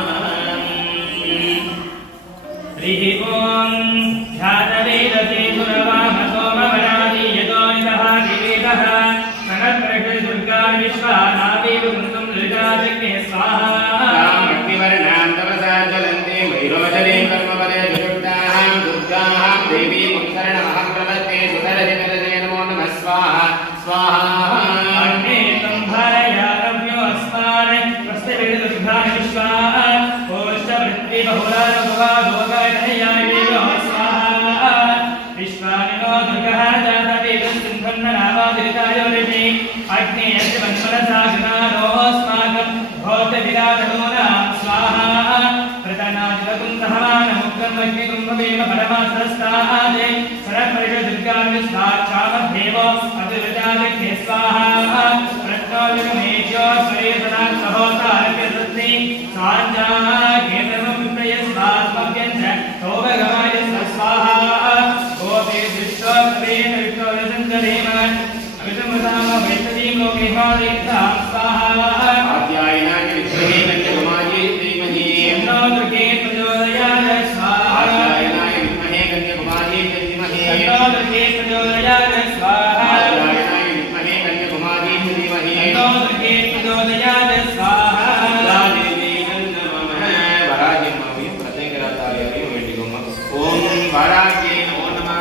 हरि ओम ध्यानवेदते सुरवाम सोमवरादि यतो इदः दिवेदः सनत्प्रकृ दुर्गा विश्वानादेव कुन्तुं दुर्गाजग्ने स्वाहा भक्तिवर्णां तपसा ज्वलन्ते वैरोचरे स्वाहा अन्ये संभारयारभ्यो अस्मान् प्रस्थिविदुर्भान् विश्वान् कोष्ठवृत्ति बहुलानुभवादोगधयायो स्वाहा विश्वानिनो दुर्गः जातवेदसिंहन्ननावादितायो ऋषि अग्ने यज्ञवन्मनसागनादोऽस्माकं भौतविराटनोना स्वाहा प्रतनादिलकुन्दहमानमुग्रं वग्निकुम्भवेम परमासरस्तादे सरपरिषदुर्गाविस्ताक्षामध्येव अतिरजादिग्ने स्वाहा प्रत्नोलिकमेज्यो स्वरेतनां सहोतारभ्यदत्ति स्वाञ्जागेतर्मविप्रयस्वात्मभ्यञ्च सौभगमाय स्वाहा गोपे दृष्ट्वेन विष्णोरसञ्चरेम अमितमृताम वैष्णवीं लोके मादयितां स्वाहा आद्यायनाय विद्महे कन्याकुमारी धीमहि तन्नो दुर्गे प्रचोदयात् स्वाहा आद्यायनाय विद्महे कन्याकुमारी धीमहि तन्नो दुर्गे प्रचोदयात् स्वाहा आद्यायनाय विद्महे कन्याकुमारी धीमहि तन्नो दुर्गे प्रचोदयात् स्वाहा वरादेवी नमः वरादेवी प्रत्येकरातायै वेண்டிकोम ओम वराज्ये नमो नमः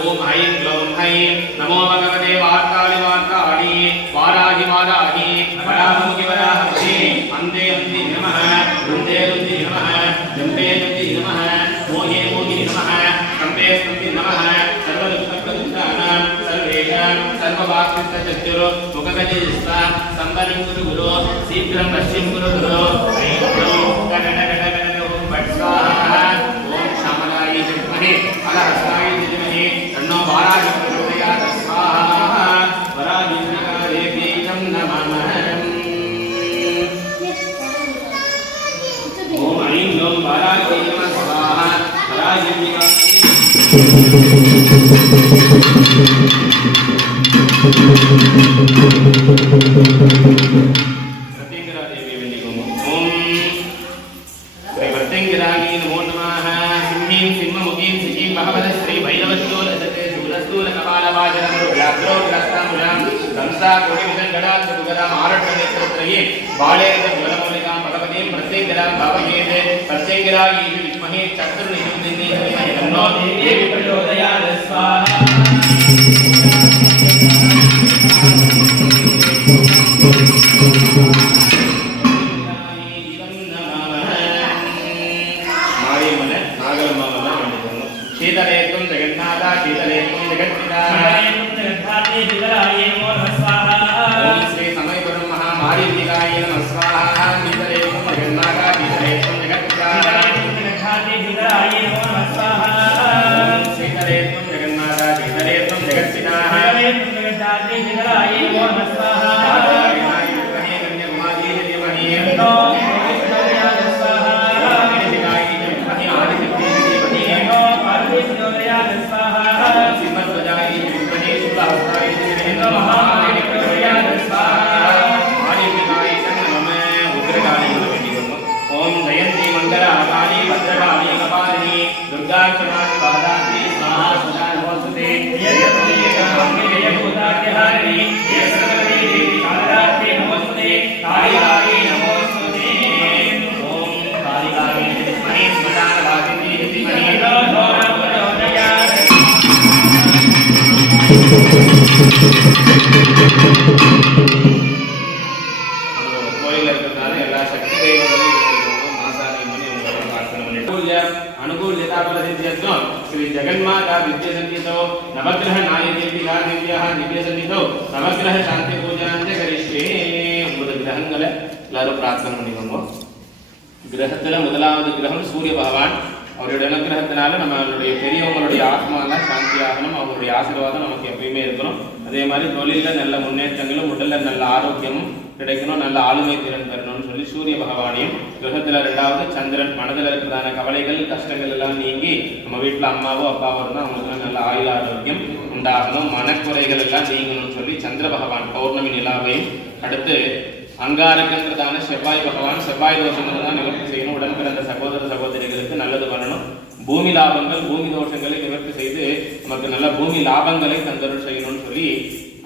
ओम ऐं क्लौं ऐं नमो भगवते वार्तालि वार्ताळि वाराहि वाराहि वराहमुखि वराहमुखि अन्ते अन्ति नमः वृन्दे वृन्दि नमः जम्बे जम्बि नमः मोहे मोहि नमः कम्बे स्कम्बि नमः सर्वदुःखप्रदुःखानां सर्वेषां सर्ववाक्कृतचतुरो मुखगजस्ता सम्बलं कुरु गुरो शीघ्रं पश्यं कुरु गुरो ऐं क्लौं गणगणगणगण ओं भट् स्वाहा ओं श्यामलाय विद्महे अलहस्ताय धीमहि तन्नो वाराहि प्रचोदयात् स्वाहा वराहिदेव्यै नमः ओम ऐं क्लौं वाराह्यै नमः स्वाहा वराह्यै प्रत्येकरा देवी वेண்டிकोम ओम श्री प्रत्येकरागी नमो नमः सिंहीं सिंहमुखीं सिखीं भगवतः श्री भैरवस्तूलसते शूलस्थूलकपालवाचनं व्याघ्रो ग्रस्तामुजां कंसा कोटिविदङ्गडात्सुगदाम् आरट्टनेत्रत्रये बालेरज्वलमौलिकां भगवतीं प्रत्येकरां भावयेते प्रत्येकरागी विद्महे चतुर्निधीमहि धीमहि तन्नो देवी प्रचोदयात् स्वाहा शीतलेत्वं जगन्नाथा शीतलेत्वं जगत्पिता ओम श्री समयगुरु महामारीविकाय नमः स्वाहा शीतलेत्वं जगन्नाथा शीतलेत्वं जगत्पिता ओम शीतलेत्वं जगन्नाथा शीतलेत्वं जगत्पिता कन्याकुमारी धीमहि ओम जयंती मंगल आकाली भद्रकाली कपालिनी दुर्गा क्षमा स्वादात्री स्वाहा सदा नमोस्तुते जयंती कामनी जयभूताख्यहारिणी जय सर्वदेवी देवी कालरात्रि नमोस्तुते कालिकायै नमोस्तुते ओम कालिकायै विद्महे स्मशानवासिनी धीमहि तन्नो प्रचोदयात् கோயில்ல இருக்கிறதால எல்லா சக்தி தெய்வங்களையும் अनुकूल्यताफलसिद्ध्यर्थं श्री जगन्माता विद्यासन्निधौ नवग्रह नायकेभ्यः देव्याः दिव्यसन्निधौ नवग्रह शान्ति पूजां च करिष्ये ஒன்பது கிரகங்களை எல்லாரும் பிரார்த்தனை பண்ணிக்கோங்க. கிரகத்துல முதலாவது கிரகம் சூரிய பகவான். அவருடைய அனுகிரகத்தினால நம்மளுடைய பெரியவங்களுடைய ஆத்மாலாம் சாந்தி ஆகணும், அவங்களுடைய ஆசீர்வாதம் நமக்கு எப்பயுமே இருக்கணும். அதே மாதிரி தொழில நல்ல முன்னேற்றங்களும் உடல்ல நல்ல ஆரோக்கியமும் கிடைக்கணும், நல்ல ஆளுமை திறன் பெறணும்னு சொல்லி சூரிய பகவானையும், கிரகத்துல ரெண்டாவது சந்திரன், மனதில் இருக்கிறதான கவலைகள் கஷ்டங்கள் எல்லாம் நீங்கி நம்ம வீட்டுல அம்மாவோ அப்பாவோ இருந்தால் அவங்களுக்கு நல்ல ஆயுள் ஆரோக்கியம் உண்டாகணும், மனக்குறைகள் எல்லாம் நீங்கணும்னு சொல்லி சந்திர பகவான் பௌர்ணமி நிலாவையும், அடுத்து அங்காரகன்றதான செவ்வாய் பகவான் செவ்வாய் தோஷங்கள் தான் நிவர்த்தி செய்யணும், உடன் பிறந்த சகோதர சகோதரிகளுக்கு நல்லது பண்ணணும், பூமி லாபங்கள் பூமி தோஷங்களை நிவர்த்தி செய்து நமக்கு நல்ல பூமி லாபங்களை தந்தருள் செய்யணும்னு சொல்லி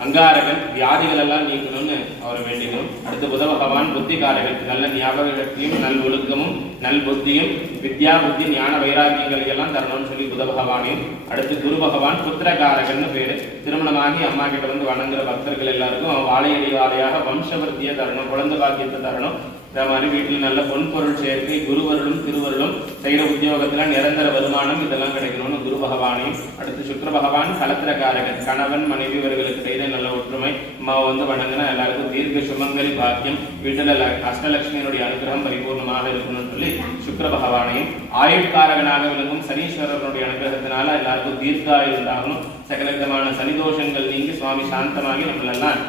அங்காரகன் வியாதிகள் எல்லாம் நீக்கணும்னு அவரை வேண்டிக்கணும். அடுத்து புத பகவான் புத்திகாரகன், நல்ல ஞாபக சக்தியும் நல் ஒழுக்கமும் நல் புத்தியும் வித்யா புத்தி ஞான வைராக்கியங்களை எல்லாம் தரணும்னு சொல்லி புத பகவானையும். அடுத்து குரு பகவான் புத்திரகாரகன் பேரு. திருமணமாகி அம்மா கிட்ட வந்து வணங்குற பக்தர்கள் எல்லாருக்கும் வாழையடி வாழையாக வம்சவர்த்தியை தரணும், குழந்தை பாக்கியத்தை தரணும். இந்த மாதிரி வீட்டில் நல்ல பொன்பொருள் சேர்க்கை, குருவருளும் திருவருளும், செய்கிற உத்தியோகத்துல நிரந்தர வருமானம் இதெல்லாம் கிடைக்கணும்னு குரு பகவானையும். அடுத்து சுக்கிர பகவான் கலத்திரகாரகன், கணவன் மனைவி இவர்களுக்கு செய்த நல்ல ஒற்றுமை, அம்மாவை வந்து வணங்கினா எல்லாருக்கும் தீர்க்க சுமங்கலி பாக்கியம், வீட்டில் அஷ்டலட்சுமியினுடைய அனுகிரகம் பரிபூர்ணமாக இருக்கணும்னு சொல்லி சுக்கிர பகவானையும். ஆயுட்காரகனாக விளங்கும் சனீஸ்வரனுடைய அனுகிரகத்தினால எல்லாருக்கும் தீர்க்காயுள் உண்டாகணும், சகலவிதமான சனிதோஷங்கள் நீங்கி சுவாமி சாந்தமாகி நம்மளெல்லாம்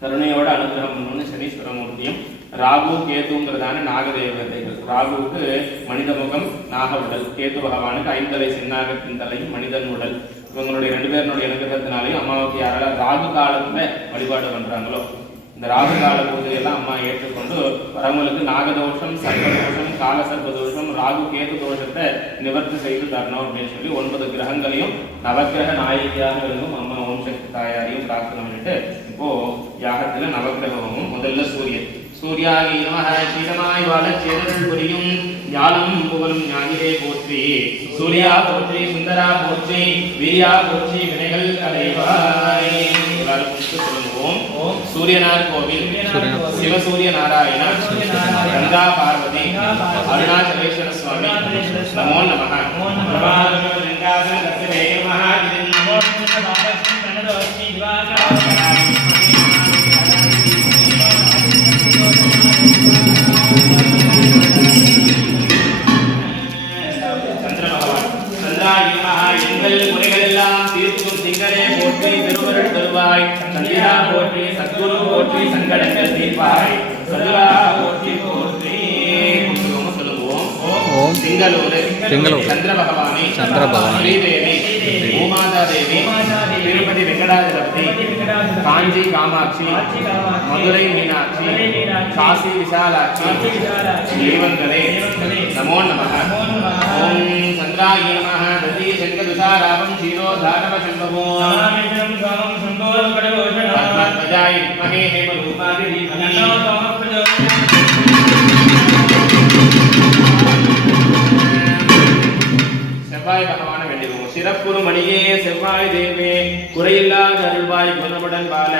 கருணையோட அனுகிரகம் பண்ணணும்னு சனீஸ்வரமூர்த்தியும். ராகு கேதுங்கிறதான நாகதேவதைகள். ராகுவுக்கு மனித முகம் நாக உடல், கேது பகவானுக்கு ஐந்தலை சின்னாகத்தின் தலை மனிதன் உடல். இவங்களுடைய 2 பேருடைய அனுகிரகத்தினாலையும் அம்மாவுக்கு யாரெல்லாம் ராகு காலத்துல வழிபாடு பண்றாங்களோ இந்த ராகு கால பூஜையெல்லாம் அம்மா ஏற்றுக்கொண்டு வரவங்களுக்கு நாகதோஷம், சர்ப்பதோஷம், கால சர்ப்பதோஷம், ராகு கேது தோஷத்தை நிவர்த்தி செய்து தரணும் அப்படின்னு சொல்லி 9 கிரகங்களையும் நவக்கிரக நாயகியாக இருக்கும் அம்மா ஓம் சக்தி தாயாரையும் பிரார்த்தனை பண்ணிட்டு இப்போ யாகத்துல நவக்கிரகமும். முதல்ல சூரியன். சூர்யாகி நமஹ, சீதமாய் வாழ சேரல் புரியும் ஞானம் புகழும் ஞானியே போற்றி. சூர்யா போற்றி, சுந்தரா போற்றி, வீரியா போற்றி, வினைகள் களைவாய். எல்லாரும் சொல்லுவோம். சூரியனார் கோவில், சிவசூரிய நாராயண, கங்கா பார்வதி, அருணாச்சலேஸ்வர சுவாமி, நமோ நமஹ. எங்கள் முறைகள் எல்லாம் தீர்க்கும் திங்களே போற்றி, திருவருள் தருவாய். சந்திரா போற்றி, சத்குரு போற்றி, சங்கடங்கள் தீர்ப்பாய். சதுரா போற்றி போற்றி. சொல்லுவோம். திங்களூர் சந்திர பகவானி, ஸ்ரீதேவி, பூமாதா தேவி, திருப்பதி வெங்கடாஜலபதி, காஞ்சி காமாட்சி, மதுரை மீனாட்சி, காசி விசாலாட்சி, ஸ்ரீவந்தரே நமோ நமஹ. ஓம் சந்திராய நமஹ. ததி சங்கதுசாராபம் ஷீரோதாரவ சம்பவோ பத்மத்வஜாய வித்மஹே ஹேமரூபாய தீமஹி. செவ்வாய் பகவான வேண்டிடுவோம். சிறப்புறு மணியே செவ்வாய் தேவே, குறையில்லாத அருள்வாய் குணமுடன் பால,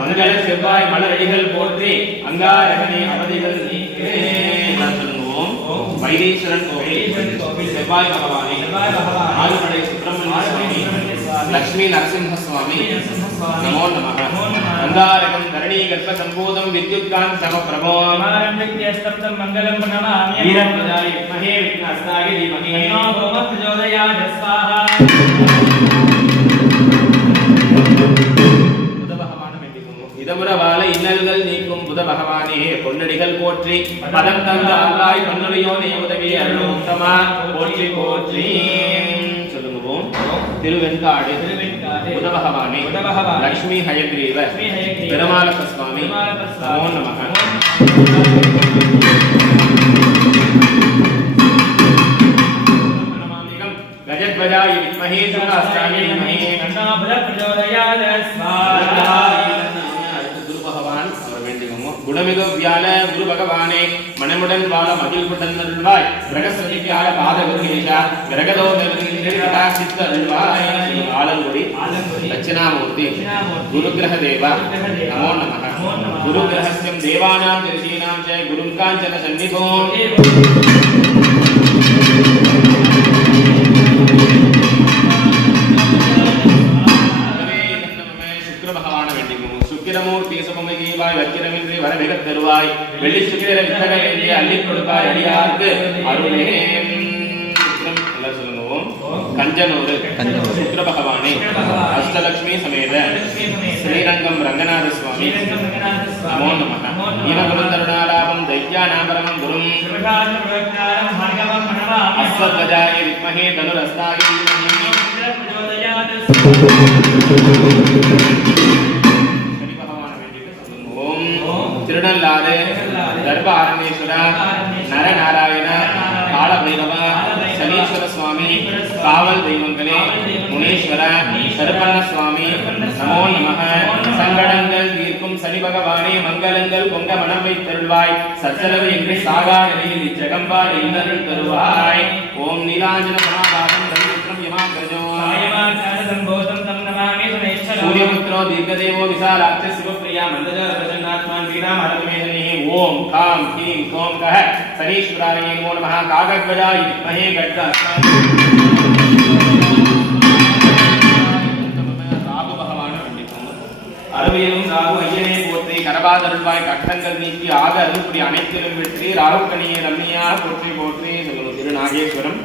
மங்கள செவ்வாய் மலரடிகள் போற்றி, அங்காரகனே அவதிகள் நீக்கே. சொல்லுவோம். வைத்தீஸ்வரன் கோவில், செவ்வாய் பகவானே, ஆறுபடை சுப்பிரமணிய சுவாமி, லட்சுமி நரசிம்ம சுவாமி, நமோ நமஹ. அங்காரகம் தரணி கர்ப்ப சம்பூதம் வித்யுத்காந்த் சமப்ரபோ மங்களம் பிரணமாமி. வீரப்ரஜாய வித்மஹே விக்னஹஸ்தாய தீமஹி. தன்னோ பிரச்சோதயாத் ஸ்வாஹா. புத பகவான வேண்டிக்கோம். இதமுறவால இன்னல்கள் நீக்கும் புத பகவானே, பொன்னடிகள் போற்றி, பதம் தந்த ஆளாய் பொன்னுடையோனே உதவி அருளும் உத்தமா போற்றி போற்றி. சொல்லுவோம். திருவெண்காடு புத பகவானே, லட்சுமி ஹயக்ரீவ, பெருமாளப்ப சுவாமி, நமோ நமஹ. கஜத்வஜாய வித்மஹே சங்கஹஸ்தாய தீமஹி. கண்ணாபுர பிரச்சோதயாத் ஸ்வாஹா. குரு பகவான் அவர் வேண்டிக்கோங்க. குணமிகு வியாழ குரு பகவானே, மனமுடன் வாழ மகிழ்வுடன் அருள்வாய். கிரகஸ்வதிக்கால பாத குருகேஷா, கிரகதோ கடாசித்த அருள்வாய். ஆலங்குடி தட்சிணாமூர்த்தி, குரு கிரக தேவா, நமோ நமஹ. குரு கிரகஸ்யம் தேவானாம் ரிஷீனாம் ச குரும் காஞ்சன சந்நிதோ. சுக்கிர பகவான வேண்டிக்கோங்க. சுக்கிரமூர்த்தி சுபமகிவாய், வக்கிரமின்றி வரமிகத் தருவாய். வெள்ளி சுக்கிர வித்தகை என்று அள்ளிக் கொடுப்பாய் அடியார்க்கு அருளே. எல்லாம் சொல்லுவோம். கஞ்சனூர் சுக்கிர பகவானே, அஷ்டலட்சுமி சமேத ஸ்ரீரங்கம் ரங்கநாத சுவாமி, நமோ நமஹ. ஈனகுணந்தருணாலாபம் தைத்யாநாபரமம் குரும் அஸ்வத்வஜாய வித்மஹே தனுரஸ்தாய தீமஹி. சனி பகவான வேண்டிட்டு சொல்லுவோம். திருநள்ளாறு கர்ப்ப ஆரண்யேஸ்வர, நரநாராயண, காலபைரவ, சனி மகேஸ்வர சுவாமி காவல் தெய்வங்களே முனீஸ்வர சரபண்ண சுவாமி நமோ நமः சங்கடங்கள் தீர்க்கும் சனி பகவானே மங்களங்கள் பொங்க மனம் வைத்தருள்வாய் சச்சரவு என்று சாகா நிலையில் இச்சகம்பாடு இன்னருள் தருவாய் ஓம் நீலாஞ்சன சமாபாதம் ரவித்ரம் யமாக்ரஜோ सूर्यपुत्रो दीर्घदेवो विशालाक्ष शिवप्रिया मंदजल प्रसन्नात्मान श्रीराम हरमेशने ओम काम ह्रीं क्लों कः शनीश्वराय नमो नमः कागध्वजाय विद्महे ராகு பகவான வேண்டிக்கோங்க. அருவியலும் ராகு ஐயனே போற்றி கரபாதருள்வாய் கட்டங்கள் நீக்கி ஆக அருள்புரி அனைத்திலும் வெற்றி ராகுக்கணியை ரம்மியா போற்றி போற்றி சொல்லணும். திருநாகேஸ்வரம்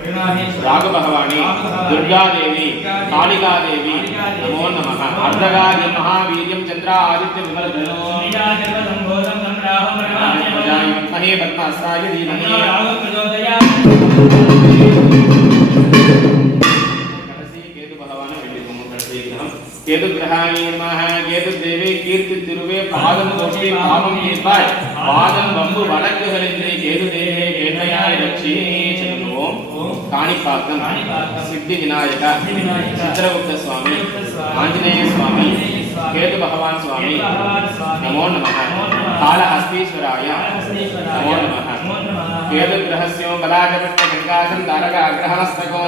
ராகு பகவானே துர்கா தேவி காளிகா தேவி நமோ நமः அர்த்தகாரிய மகாவீரியம் சந்திரா ஆதித்ய விமலதனோ மகே பத்மாஸ்தாய தீமஹி கேது பகவான வேண்டிக்கோங்க. கடைசி கிரகம் கேது கிரகாணி நமः கேது தேவி கீர்த்தி திருவே பாதம் தொட்டி பாவம் தீர்ப்பாய் பாதம் வம்பு வழக்குகளின்றி கேது தேவே கேட்டையாய் ரட்சி சொல்லுவோம். காணிப்பாக்கம் சித்தி விநாயகா சித்திரகுப்த சுவாமி ஆஞ்சநேய சுவாமி கேது பகவான் சுவாமி நமோ நமः காளஹஸ்தீஸ்வராய நமோ நமः கேது கிரகஸ்யோ பலாஜபட்ட கங்காசம் தாரக அக்ரஹமஸ்தகோ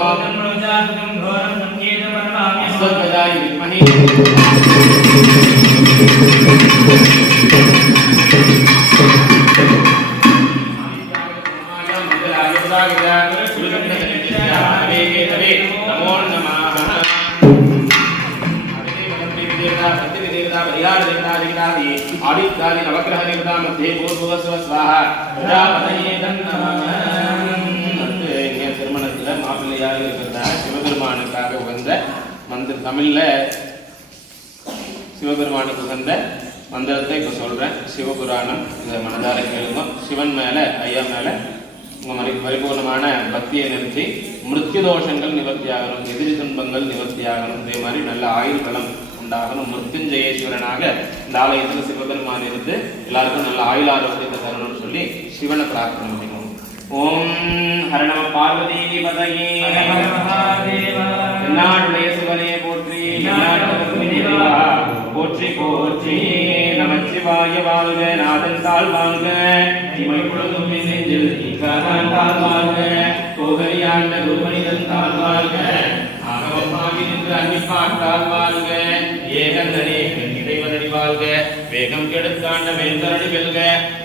அஸ்வத்வஜாய வித்மஹி நமோ நமः ஆதித்யாதி நவக்கிரக தேவதா மத்தியே பூர்வஸ்வ ஸ்வாஹா பிரஜாபதயே தன்னமः. திருமணத்துல மாப்பிள்ளையாக இருக்கிறதா சிவபெருமானுக்காக உகந்த மந்திர தமிழ்ல சிவபெருமானுக்கு உகந்த மந்திரத்தை இப்ப சொல்றேன். சிவபுராணம் இதை மனதார கேளுங்க. சிவன் மேல ஐயா மேல உங்க பரிபூர்ணமான பக்தியை நிறுத்தி மிருத்யு தோஷங்கள் நிவர்த்தியாகணும், எதிரி துன்பங்கள் நிவர்த்தியாகணும், இதே மாதிரி நல்ல ஆயுள் களம் உண்டாகணும். மிருத்யுஞ்சயேஸ்வரனாக இந்த ஆலயத்தில் சிவபெருமான் இருந்து எல்லாருக்கும் நல்ல ஆயுள் ஆரோக்கியத்தை தரணும்னு சொல்லி சிவனை பிரார்த்தனை பண்ணிக்கணும். ஓம் ஹரணம பார்வதி பதையே நாடுடைய சிவனே போற்றி போற்றி போற்றி நமச்சிவாய வாழ்க நாதன் தாழ் வாழ்க இமை பொழுதும் நெஞ்சில் தாழ் வாழ்க கோகரியாண்ட குருமனிதன் தாழ் வாழ்க ஆகவமாகி நின்று அன்னிப்பாட்டால் வாழ்க ஏகந்தனே இறைவனடி வாழ்க வேகம் கெடுத்தாண்ட வேந்தனடி வெல்க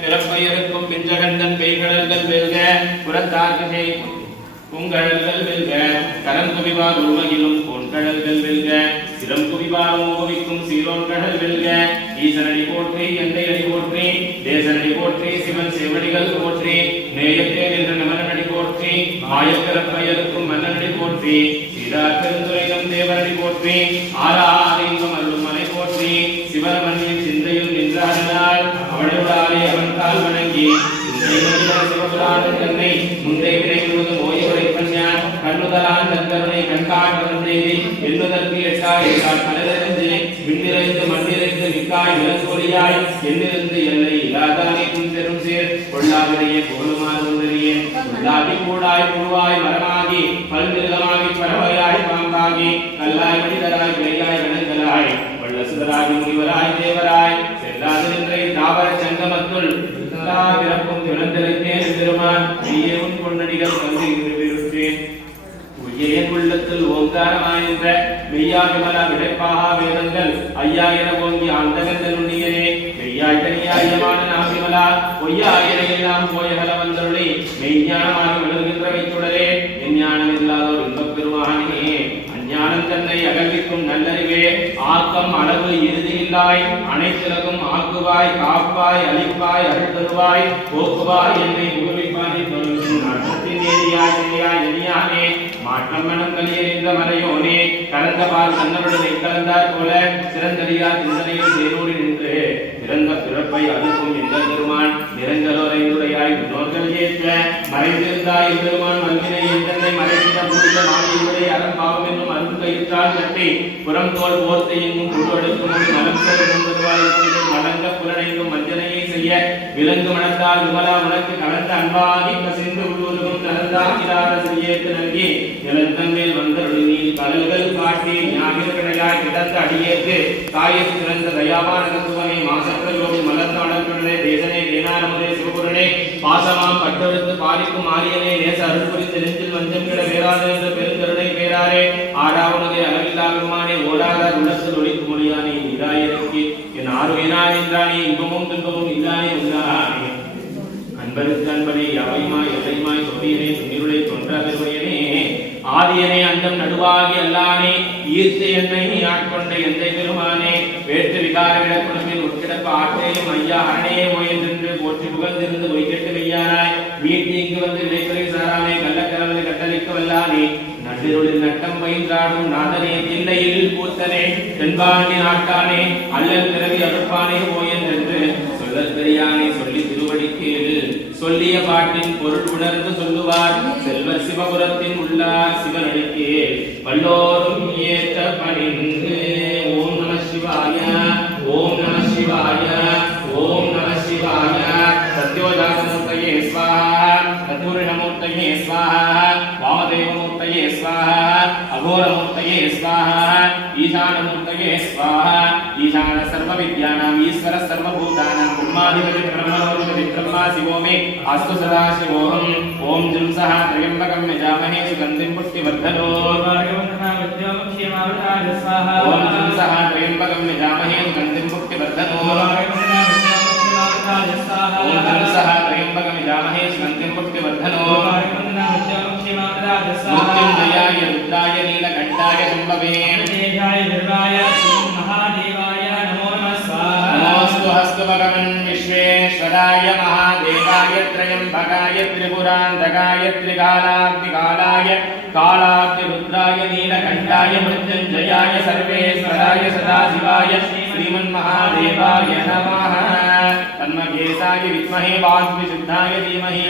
பிறப்பையருக்கும் பிஞ்சகந்தன் பெய்கடல்கள் வெல்க புறத்தார்க்கு செய் பூங்கடல்கள் வெல்க கரம் குவிவார் உருவகிலும் பொன்கடல்கள் வெல்க சிரம் குவிவார் ஓவிக்கும் சீரோன் கடல் வெல்க ஈசனடி போற்றி எந்தை அடி போற்றி தேசனடி போற்றி சிவன் செவடிகள் போற்றி நேயத்தே நின்ற நமனடி போற்றி மாயப்பிறப்பையருக்கும் மன்னனடி போற்றி சீரா பெருந்துரையும் தேவனடி போற்றி ஆறாலிங்கம் அருளும் மலை போற்றி சிவரமணியின் சிந்தையில் நின்றாடினாள் அவளுடாலே அவன் கால் வணங்கி சிவபுராணம் தன்னை முந்தை வினை முழுதும் ஓய்வுரை பஞ்சான் கண்ணுதலான் தன்கருணை கண்காட்டம் செய்தி எண்ணுதற்கு எட்டாய் எட்டால் கலரிருந்து விண்ணிறைந்து மண்ணிறைந்து மிக்காய் நிலங்கொழியாய் எண்ணிருந்து எல்லை இல்லாதானே குந்தெரும் சேர் கொள்ளாவிடையே புகழுமாறு வந்தறியேன் கொள்ளாவி கூடாய் புழுவாய் மரமாகி பல்மிருகமாகி பறவையாய் பாம்பாகி கல்லாய் மனிதராய் விளையாய் கணங்களாய் வல்லசுதராகி முனிவராய் தேவராய் செல்லாது நின்ற தாவர சங்கமத்துள் பிறப்பும் திறந்தளித்தேன் பெருமான் நீயே உன் பொன்னடிகள் வந்து விரும்புகிறேன். உயேன் உள்ளத்தில் ஓங்காரமாயின்ற மெய்யாவிமல விடைப்பாகா வேதங்கள் ஐயாயிர ஓங்கி ஆண்டகந்த நுண்ணியனே மெய்யாய் தனியாயமான நாவிமலா பொய்யாயிர எல்லாம் போயகல வந்தருளை மெய்ஞானமாக விழுகின்ற வைத்துடலே எஞ்ஞானம் இல்லாதோர் இன்பப் பெருமானே அஞ்ஞானம் தன்னை அகழ்விக்கும் நல்லறிவே ஆக்கம் அளவு இறுதியில்லாய் அனைத்திலகும் ஆக்குவாய் காப்பாய் அழிப்பாய் அருள் தருவாய் போக்குவாய் என்னை புகழ்விப்பாய் நாட்டத்தின் ஏரியாய் செய்யாய் எனியானே மாற்றம் மனம் கலியறிந்த மலையோனே கலந்த பால் கண்ணனுடன் கலந்தார் போல சிறந்தடியார் சிந்தனையில் தேரோடி நின்று பிறந்த பிறப்பை அறுக்கும் எந்த பெருமான் நிரஞ்சலோரையுடையாய் முன்னோர்கள் ஏற்ற மறைந்திருந்தாய் பெருமான் மல்வினை எந்தனை மறைந்த புனித நாளியுடைய அறம்பாவம் என்னும் அருள் கயிற்றால் கட்டி புறம் தோல் போர்த்து எங்கும் புழுவெடுக்கும் மலம் செல்லும் மலங்க புலனைக்கும் மஞ்சனையை செய்ய விலங்கு மனத்தால் விமலா உனக்கு கலந்த அன்பாகி கசிந்து உள்ளுருகும் நலந்தாகிலாத செய்யேத்து நல்கி நிலந்தன்மேல் வந்தருளி நீ கடல்கள் காட்டி ஞாயிற்கிடையாய் கிடந்த அடியேற்கு காயத்து திறந்த தயாவான தத்துவனை மாசற்ற யோகி மலர்ந்த அடல்குடனே தேசனே தேனாரமுதே சிவபுரனே பாசமாம் பட்டெடுத்து பாலிக்கும் ஆரியனே நேச அருள் புரிந்து நெஞ்சில் வஞ்சம் கிட வேறாத என்ற பெருந்தருணை பேராரே ஆறாவனதே அளவில்லா பெருமானே ஓடாத உள்ளத்தில் ஒழிக்கு மொழியானே இதாயிரக்கு என் ஆறுயினாய் என்றானே இன்பமும் துன்பமும் இல்லானே உண்டானே அன்பருக்கு அன்பனே யாவையுமாய் எல்லையுமாய் சொல்லியனே துணிருளை தொன்றா பெருமையனே ஆதியனே அந்தம் நடுவாகி அல்லானே ஈர்த்த என்னை ஆட்கொண்ட எந்தை பெருமானே வேற்று விகார விடக்குணமில் உட்கிடப்ப ஆற்றையும் ஐயா அரணே ஓயென்று போற்றி புகழ்ந்திருந்து பொய்கெட்டு மெய்யானாய் வீட்டு இங்கு வந்து விடைத்துறை சாராமே கள்ளக்கரவலை கட்டளிக்க வல்லானே நள்ளிருளில் நட்டம் பயின்றாடும் நாதனே தில்லையில் பூத்தனே தென்பாண்டி நாட்டானே அல்லல் பிறவி அறுப்பானே ஓயென்று சொல்லத் தெரியானே சொல்லி திருவடிக்கு சொல்லிய பாட்டின் பொருள் உணர்ந்து சொல்லுவார் செல்வர் சிவபுரத்தின் உள்ளார் சிவனடிக்கு வல்லோரும் ஏற்ற பணிந்து ஓம் நம சிவாய ஓம் நம சிவாய ஓம் நம சிவாய சத்யோஜாதமூர்த்தயே ஸ்வாஹா தத்புருஷமூர்த்தயே ஸ்வாஹா வாமதேவமூர்த்தயே ஸ்வாஹா அகோரமூர்த்தயே ஸ்வாஹா ஈசானமூர்த்தயே ஸ்வாஹா ஈசான சர்வ வித்யானாம் ஈஸ்வர சர்வபூதானாம் பிரம்மாதிபதி பிரம்மணோதிபதி பிரம்மா சிவோ மே அஸ்து சதா சிவோஹம் ஓம் ஜும்சஹ த்ரயம்பகம் யஜாமஹே சுகந்திம் புஷ்டிவர்தனோ ஓம் ஜும்சஹ த்ரயம்பகம் யஜாமஹே சுகந்திம் புஷ்டிவர்தனோ ஓம் ஜும்சஹ த்ரயம்பகம் யஜாமஹே சுகந்திம் புஷ்டிவர்தனோ முக்திம் ஜயாய ருத்ராய நீலகண்டாய சம்பவே नमोस्तु हस्तु भगवन् विश्वेश्वराय महादेवाय त्रयम्बकाय त्रिपुरान्तकाय त्रिकालाग्निकालाय कालाग्निरुद्राय नीलकण्ठाय मृत्युञ्जयाय सर्वेश्वराय सदाशिवाय श्रीमन्महादेवाय नमः तन्महेशाय विद्महे वाग्विशुद्धाय धीमहि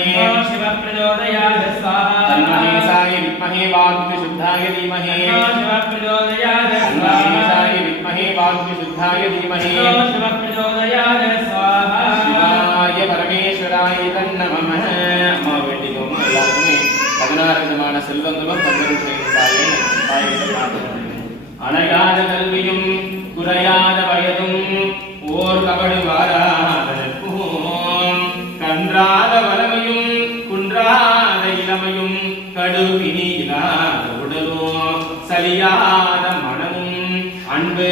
शिवप्रचोदयात् स्वाहा तन्महेशाय विद्महे वाग्विशुद्धाय धीमहि शिवप्रचोदयात् तन्महेशाय विद्महे वाग्विशुद्धाय धीमहि शिवप्रचोदयात् स्वाहा शिवाय परमेश्वराय तन्नमः अम्मा வேண்டிக்கோங்க எல்லாருமே 16 விதமான செல்வங்களும் பங்கெடுத்தாயே அணையாத கல்வியும் குறையாத வயதும் ஓர் கபடு வாராத கன்றாத வளமையும் குன்றாத இளமையும் கடுவினி இல்லாத உடலும் சலியாத மனமும் அன்பு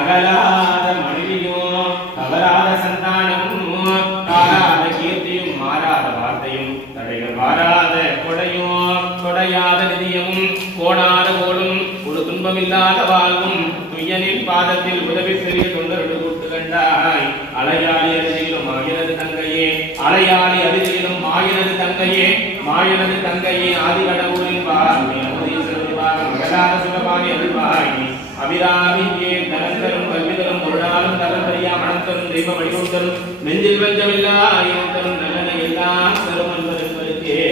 அகலாத மனைவியும் தவறாத சந்தானமும் காராத கீர்த்தியும் மாறாத வார்த்தையும் தடைகள் வாராத கொடையும் கொடையாத நிதியமும் கோணாத கோடும் ஒரு துன்பமில்லாத வாழ்வும் துய்யனின் பாதத்தில் உதவி பெரிய தொண்டரோடு கூட்டு கண்டாய் அலையாளி அருகிலும் மாயினது தங்கையே அலையாளி அருகிலும் மாயினது தங்கையே மாயினது தங்கையே ஆதிகடவுரின் மகளாத சிவபாணி அருள்வாய் அபிராமியே தனந்தரும் கல்விதரும் ஒரு நாளும் தரம் தெரியா மனம் தரும் தெய்வ வடிவம் தரும் நெஞ்சில் வெஞ்சமில்லா இனம் தரும் நல்லனை எல்லாம் தரும் என்பதற்கே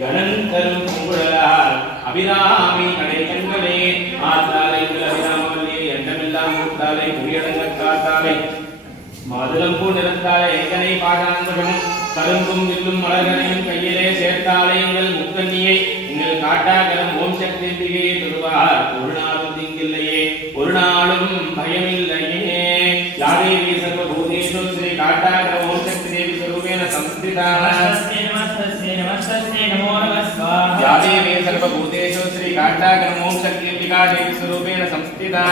கணன் தரும் பொங்குழலால் அபிராமி கடை கண்களே ஆத்தாலை அபிராமவல்லி எண்ணமெல்லாம் கூட்டாலை முறியடங்க காத்தாலை மாதுளம்பூ நிறத்தாலே ஏகனை பாடான்படும் கரும்பும் வில்லும் மலர்களையும் கையிலே சேர்த்தாலே எங்கள் முக்கண்ணியை எங்கள் காட்டாகரம் ஓம் சக்தி திகையை தொழுவார் ஒரு நாளும் திங்கில்லையே ஒரு நாளும் பயமில்லையே யாதேவி சர்வபூதேஷு ஸ்ரீ காட்டாகரம் ஓம் சக்தி தேவி ஸ்வரூபேன சம்ஸ்திதான யாதேவி சர்வபூதேஷு ஸ்ரீ காட்டாகரம் ஓம் சக்தி தேவி ஸ்வரூபேன சம்ஸ்திதான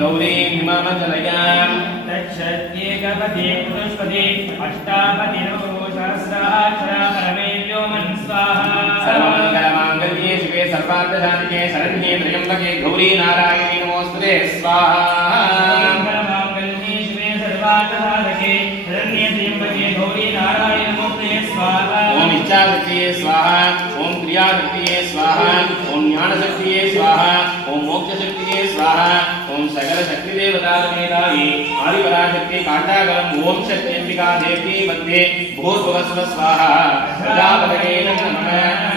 गौरी हिमामचलयां तच्छत्येकपदे पुष्पदे अष्टापदे सहस्राक्षरा परमेभ्यो मन स्वाहा सर्वमङ्गलमाङ्गल्ये शिवे सर्वार्थसाधिके शरण्ये त्र्यम्बके गौरी नारायणी नमोस्तुते स्वाहा सर्वमङ्गलमाङ्गल्ये शिवे सर्वार्थसाधिके शरण्ये त्र्यम्बके गौरी नारायणी नमोस्तुते स्वाहा ओम इच्छाशक्तिये स्वाहा ओम क्रियाशक्तिये स्वाहा ओम ज्ञानशक्तिये स्वाहा ओम मोक्षशक्तिये स्वाहा ओम सकल शक्ति देवता मेधावी आदिपराशक्ति कांटागरम ओम शक्ति अंबिका देवी मध्ये भूर्भुवस्व स्वाहा प्रजापतये नमः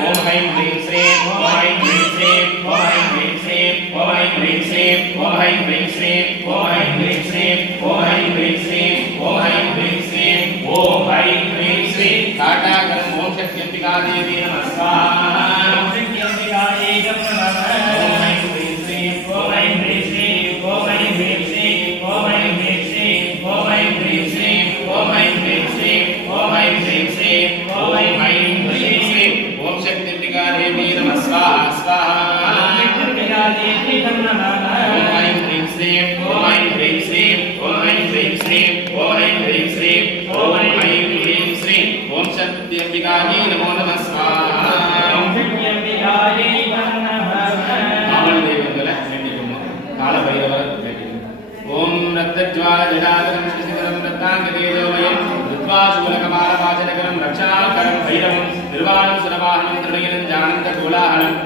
ओम ऐं ह्रीं श्रीं ओम ऐं ह्रीं श्रीं ओम ऐं ह्रीं श्रीं ओम ऐं ह्रीं श्रीं ओम ऐं ह्रीं श्रीं ओम ऐं ह्रीं स्वाहा शक्त्यम्बिकायै नमः ओम ऐं ह्रीं श्रीं ओम ऐं ह्रीं श्रीं ओम ऐं ह्रीं श्रीं ओम ऐं ह्रीं श्रीं ओम ऐं ह्रीं श्रीं ओम ऐं ह्रीं श्रीं ओम ऐं ह्रीं श्रीं ओम ऐं ह्रीं श्रीं ओम शक्त्यम्बिका देवी नमः स्वाहा स्वाहा शक्त्यम्बिका देवी नमः ओम ऐं ह्रीं श्रीं ओम ऐं ह्रीं श्रीं ओम ऐं ह्रीं श्रीं ओम ऐं ह्रीं श्रीं ओम ऐं ह्रीं श्रीं ओम शक्त्यम्बिकायै नमो नमः स्वाहा ओम शक्त्यम्बिकायै नमः காவல்தெய்வங்களை வேண்டிக்கணும் கால பைரவர் வேண்டிக்கணும் ஓம் ரத்தஜ்வால ஜடாதரம் ஸ்ரீதரம் ரத்தாங்கதேஜோமயம் ருத்வாசூலகபால வாசனகரம் ரக்ஷாகரம் பைரவம் நிர்வாணம் சுரவாகனம் திருடயனம் ஜானந்த கோலாஹலம்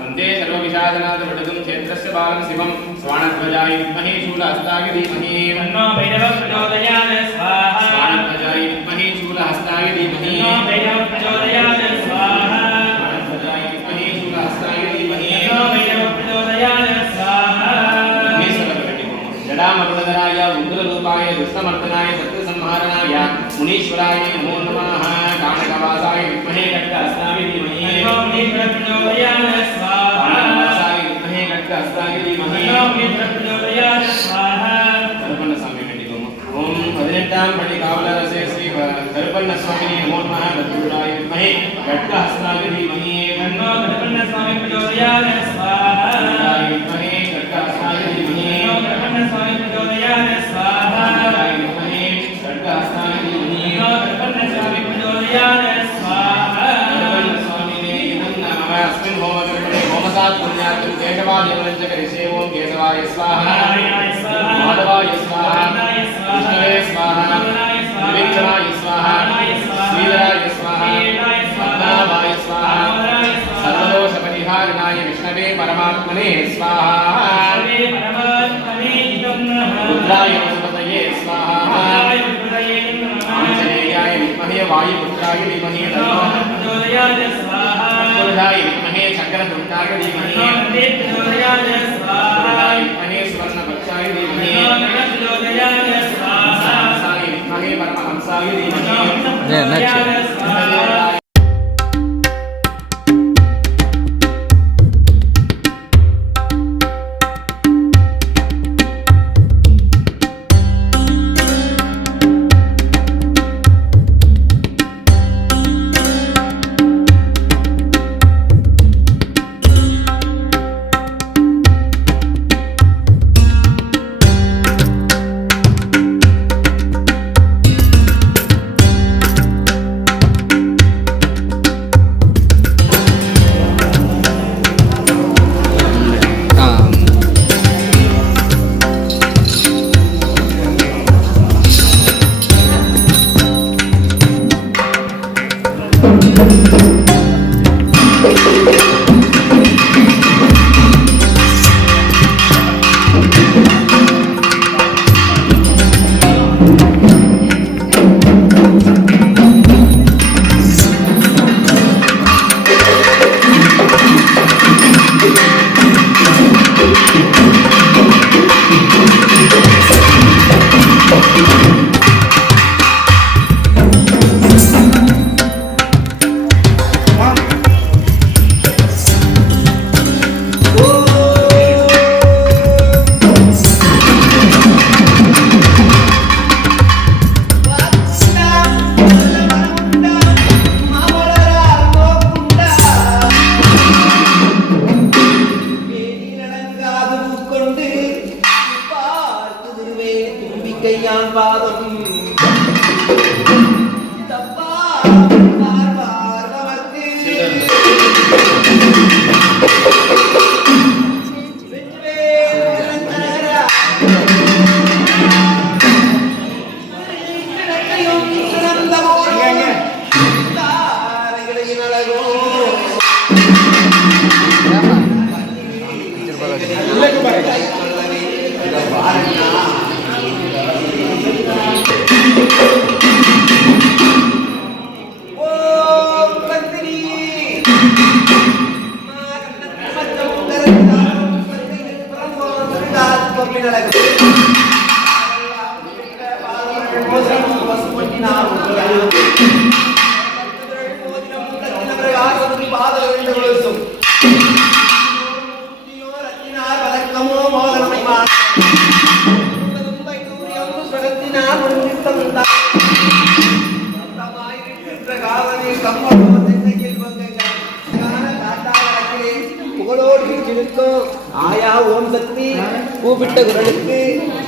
வந்தே சர்வவிஷாதநாத விடுதும் க்ஷேத்ரஸ்ய பாலம் சிவம் ஸ்வானத்வஜாய வித்மஹே சூலஹஸ்தாய தீமஹி तन्नो भैरवः प्रचोदयात् स्वाहा ஸ்வானத்வஜாய வித்மஹே சூலஹஸ்தாய தீமஹி तन्नो भैरवः प्रचोदयात् स्वाहा ஸ்வானத்வஜாய வித்மஹே சூலஹஸ்தாய தீமஹி तन्नो भैरवः प्रचोदयात् स्वाहा जडामरुणधराय उग्ररूपाय दुष्टमर्दनाय शत्रुसंहारणाय मुनीश्वराय नमो नमः काणकवासाय विद्महे खड्गहस्ताय धीमहि तन्नो भैरवः प्रचोदयात् स्वाहा काणकवासाय विद्महे खड्गहस्ताय धीमहि तन्नो भैरवः प्रचोदयात् स्वाहा கருப்பண்ண சாமி வேண்டிக்கோங்க ஓம் 18ஆம் படி காவலரசே ஸ்ரீ கருப்பண்ண சுவாமி நமோ நமः தத்துராய வித்மஹே खड्गहस्ताय धीमहि तन्नो गणपन्न स्वामी प्रचोदयात् स्वाहा विद्महे खड्गहस्ताय धीमहि तन्नो गणपन्न स्वामी प्रचोदयात् स्वाहा विद्महे खड्गहस्ताय धीमहि तन्नो गणपन्न स्वामी प्रचोदयात् स्वाहा अस्मिन् होमकर्मणे होमसात् पुण्यार्थं केशवादेवनं च करिष्ये ओम केशवाय स्वाहा नारायणाय स्वाहा माधवाय स्वाहा नारायणाय स्वाहा विष्णवे स्वाहा नारायणाय स्वाहा विवेकनाय स्वाहा नारायणाय स्वाहा श्रीधराय स्वाहा श्रीधराय स्वाहा पद्मनाभाय स्वाहा नारायणाय स्वाहा सर्वदोषपरिहारणाय विष्णवे परमात्मने स्वाहा सर्वे परमात्मने नमः रुद्राय वसुपतये स्वाहा नारायणाय प्रचोदये नमः आञ्जनेयाय विद्महे वायुपुत्राय धीमहि तन्नो प्रचोदयात् स्वाहा तन्नोरुधाय विद्महे शङ्करदूताय धीमहि तन्नो प्रचोदयात् स्वाहा विद्महे सुवर्णपक्षाय धीमहि तन्नो प्रचोदयात् स्वाहा सहसाय विद्महे परमहंसाय धीमहि प्रचोदयात् स्वाहा கையான் பாதம் தப்பா நமக்கு ஆயா ஓம் சக்தி கூப்பிட்ட குரலுக்கு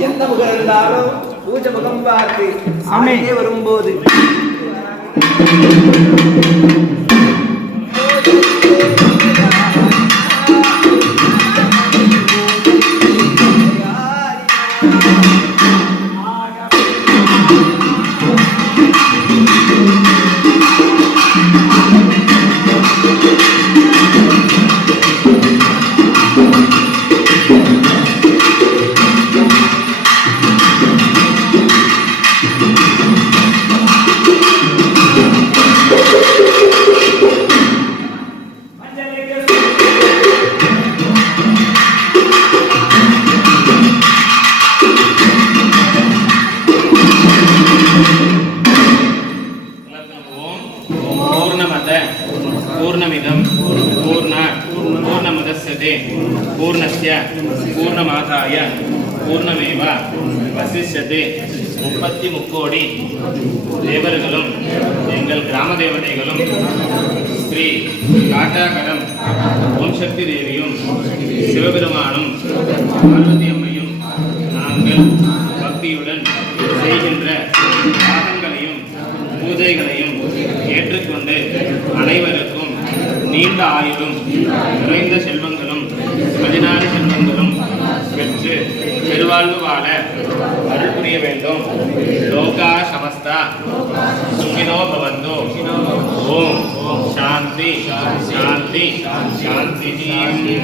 எந்த முகம் இருந்தாலும் பூஜை முகம் பார்த்து சாமியே வரும்போது पूर्णस्य पूर्णमादाय पूर्णमेव वसिष्यते 33 கோடி தேவர்களும் எங்கள் கிராம தேவதைகளும் ஸ்ரீ காட்டாகரம் ஓம் சக்தி தேவியும் சிவபெருமானும் பார்வதி அம்மையும் நாங்கள் பக்தியுடன் செய்கின்ற யாகங்களையும் பூஜைகளையும் ஏற்றுக்கொண்டு அனைவருக்கும் நீண்ட ஆயுளும் நிறைந்த செல்வங்களும் 16 செல்வங்களும் பெற்று பெருவாழ்வு வாழ அருள் புரிய வேண்டும். லோகா சமஸ்தா சுகினோ பவந்து. ஓம் சாந்தி சாந்தி சாந்தி.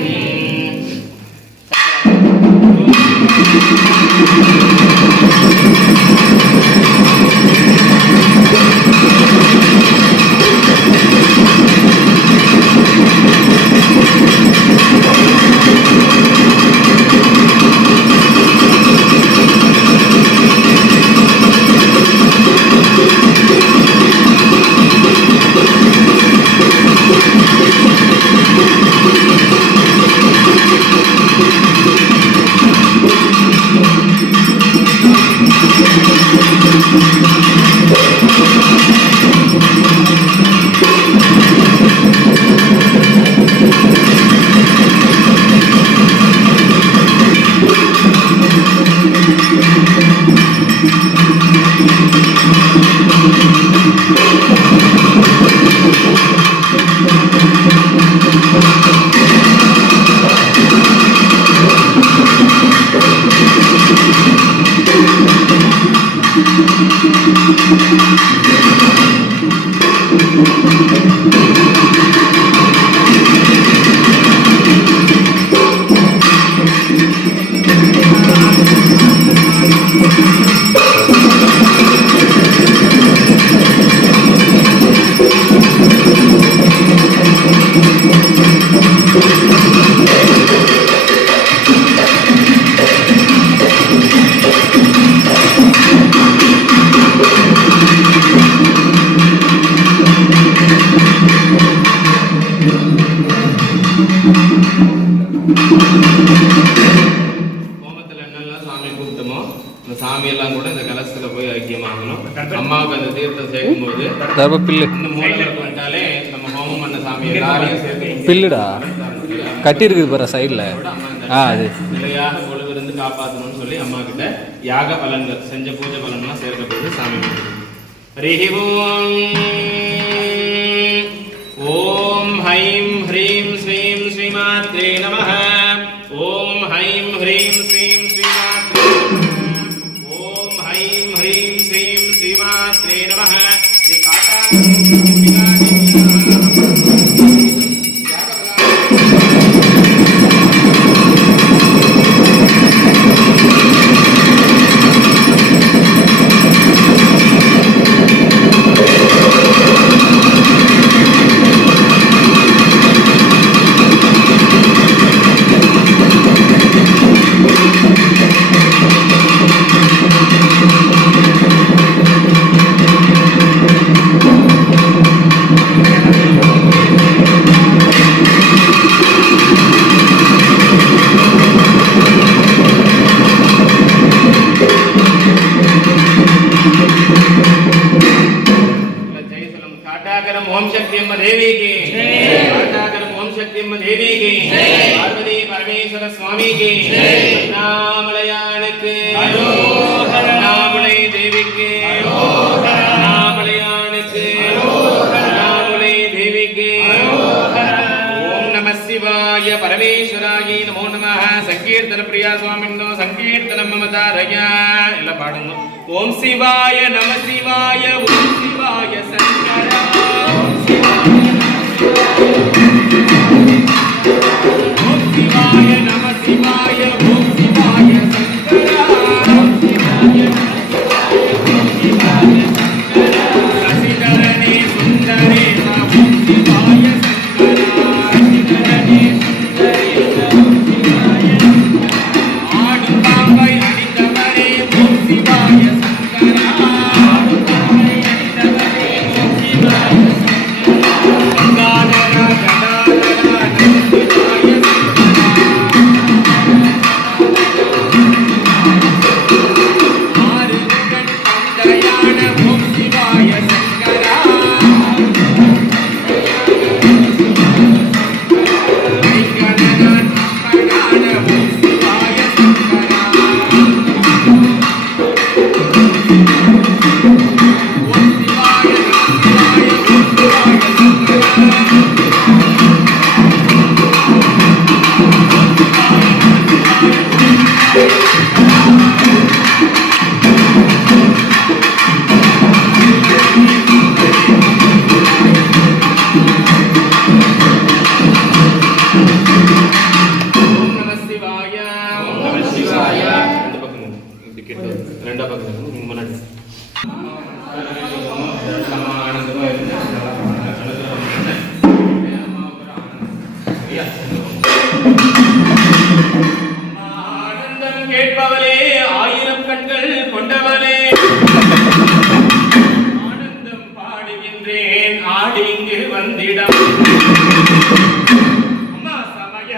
சாமியெல்லாம் கூட இந்த கலசத்துல போய் ஐக்கியமாகணும். அம்மாவுக்கு அந்த தீர்த்தம் சேர்க்கும் போது இந்த மூலவருக்கு வந்துட்டாலே நம்ம ஹோமம் பண்ண சாமி எல்லாரையும் சேர்த்து பில்லுடா கட்டி இருக்குது பாரு சைடில் அது நிலையாக பொழுதிருந்து காப்பாற்றணும்னு சொல்லி அம்மா கிட்ட யாக பலன்கள் செஞ்ச பூஜை பலன்லாம் சேர்க்கப்பட்டு சாமி ஹரி ஓம். ஓம் ஹைம் ஹ்ரீம் ஸ்ரீம் ஸ்ரீமாத்ரே நமஹ. ஓம் ஹைம் ஹ்ரீம் ஸ்ரீம் ஸ்ரீமாத்ரே நமஹ. ஓம் ஹைம் ஹ்ரீம் ஸ்ரீம் ஸ்ரீமாத்ரே நமஹ. ஸ்ரீ காட்டா சக்தியம்ம தேவிக்கு பார்வதி பரமேஸ்வர சுவாமிக்கு அண்ணாமலையானுக்கு அண்ணாமலை தேவிக்கு அண்ணாமலையானுக்கு அண்ணாமலை தேவிக்கு ஓம் நம சிவாய பரமேஸ்வராய நமோ நமः சங்கீர்த்தன பிரியா சுவாமின்னோ சங்கீர்த்தனம் மமதாரயா எல்லாம் பாடுங்க ஓம் சிவாய நம சிவாய ஓம் சிவாய சங்கரா ஓம் சிவாய நம சிவாய ஓம் சிவாய சங்கரா சசிதரனே சுந்தரே ஓம் சிவாய ஆடும் பாம்பை அடித்தவரே ஓம் சிவாய சங்கரா கங்காதரா கடாதரா நம சிவாய ஆறுமுகன் தந்தையான ஓம் சிவாய சங்கரா ஐங்கரனான் அப்பனான ஓம் சிவாய சங்கரா ஓம் சிவாய ஓம் நம சிவாய ஓம் நம சிவாய இந்த பக்கம் இப்படி கேட்டு ரெண்டா பக்கம் நீங்க முன்னாடி ஆனந்தமா இருந்து ஆனந்தம் கேட்பவளே ஆயிரம் கண்கள் கொண்டவளே ஆனந்தம் பாடுகின்றேன் ஆடி இங்கு வந்திடம் அம்மா சமய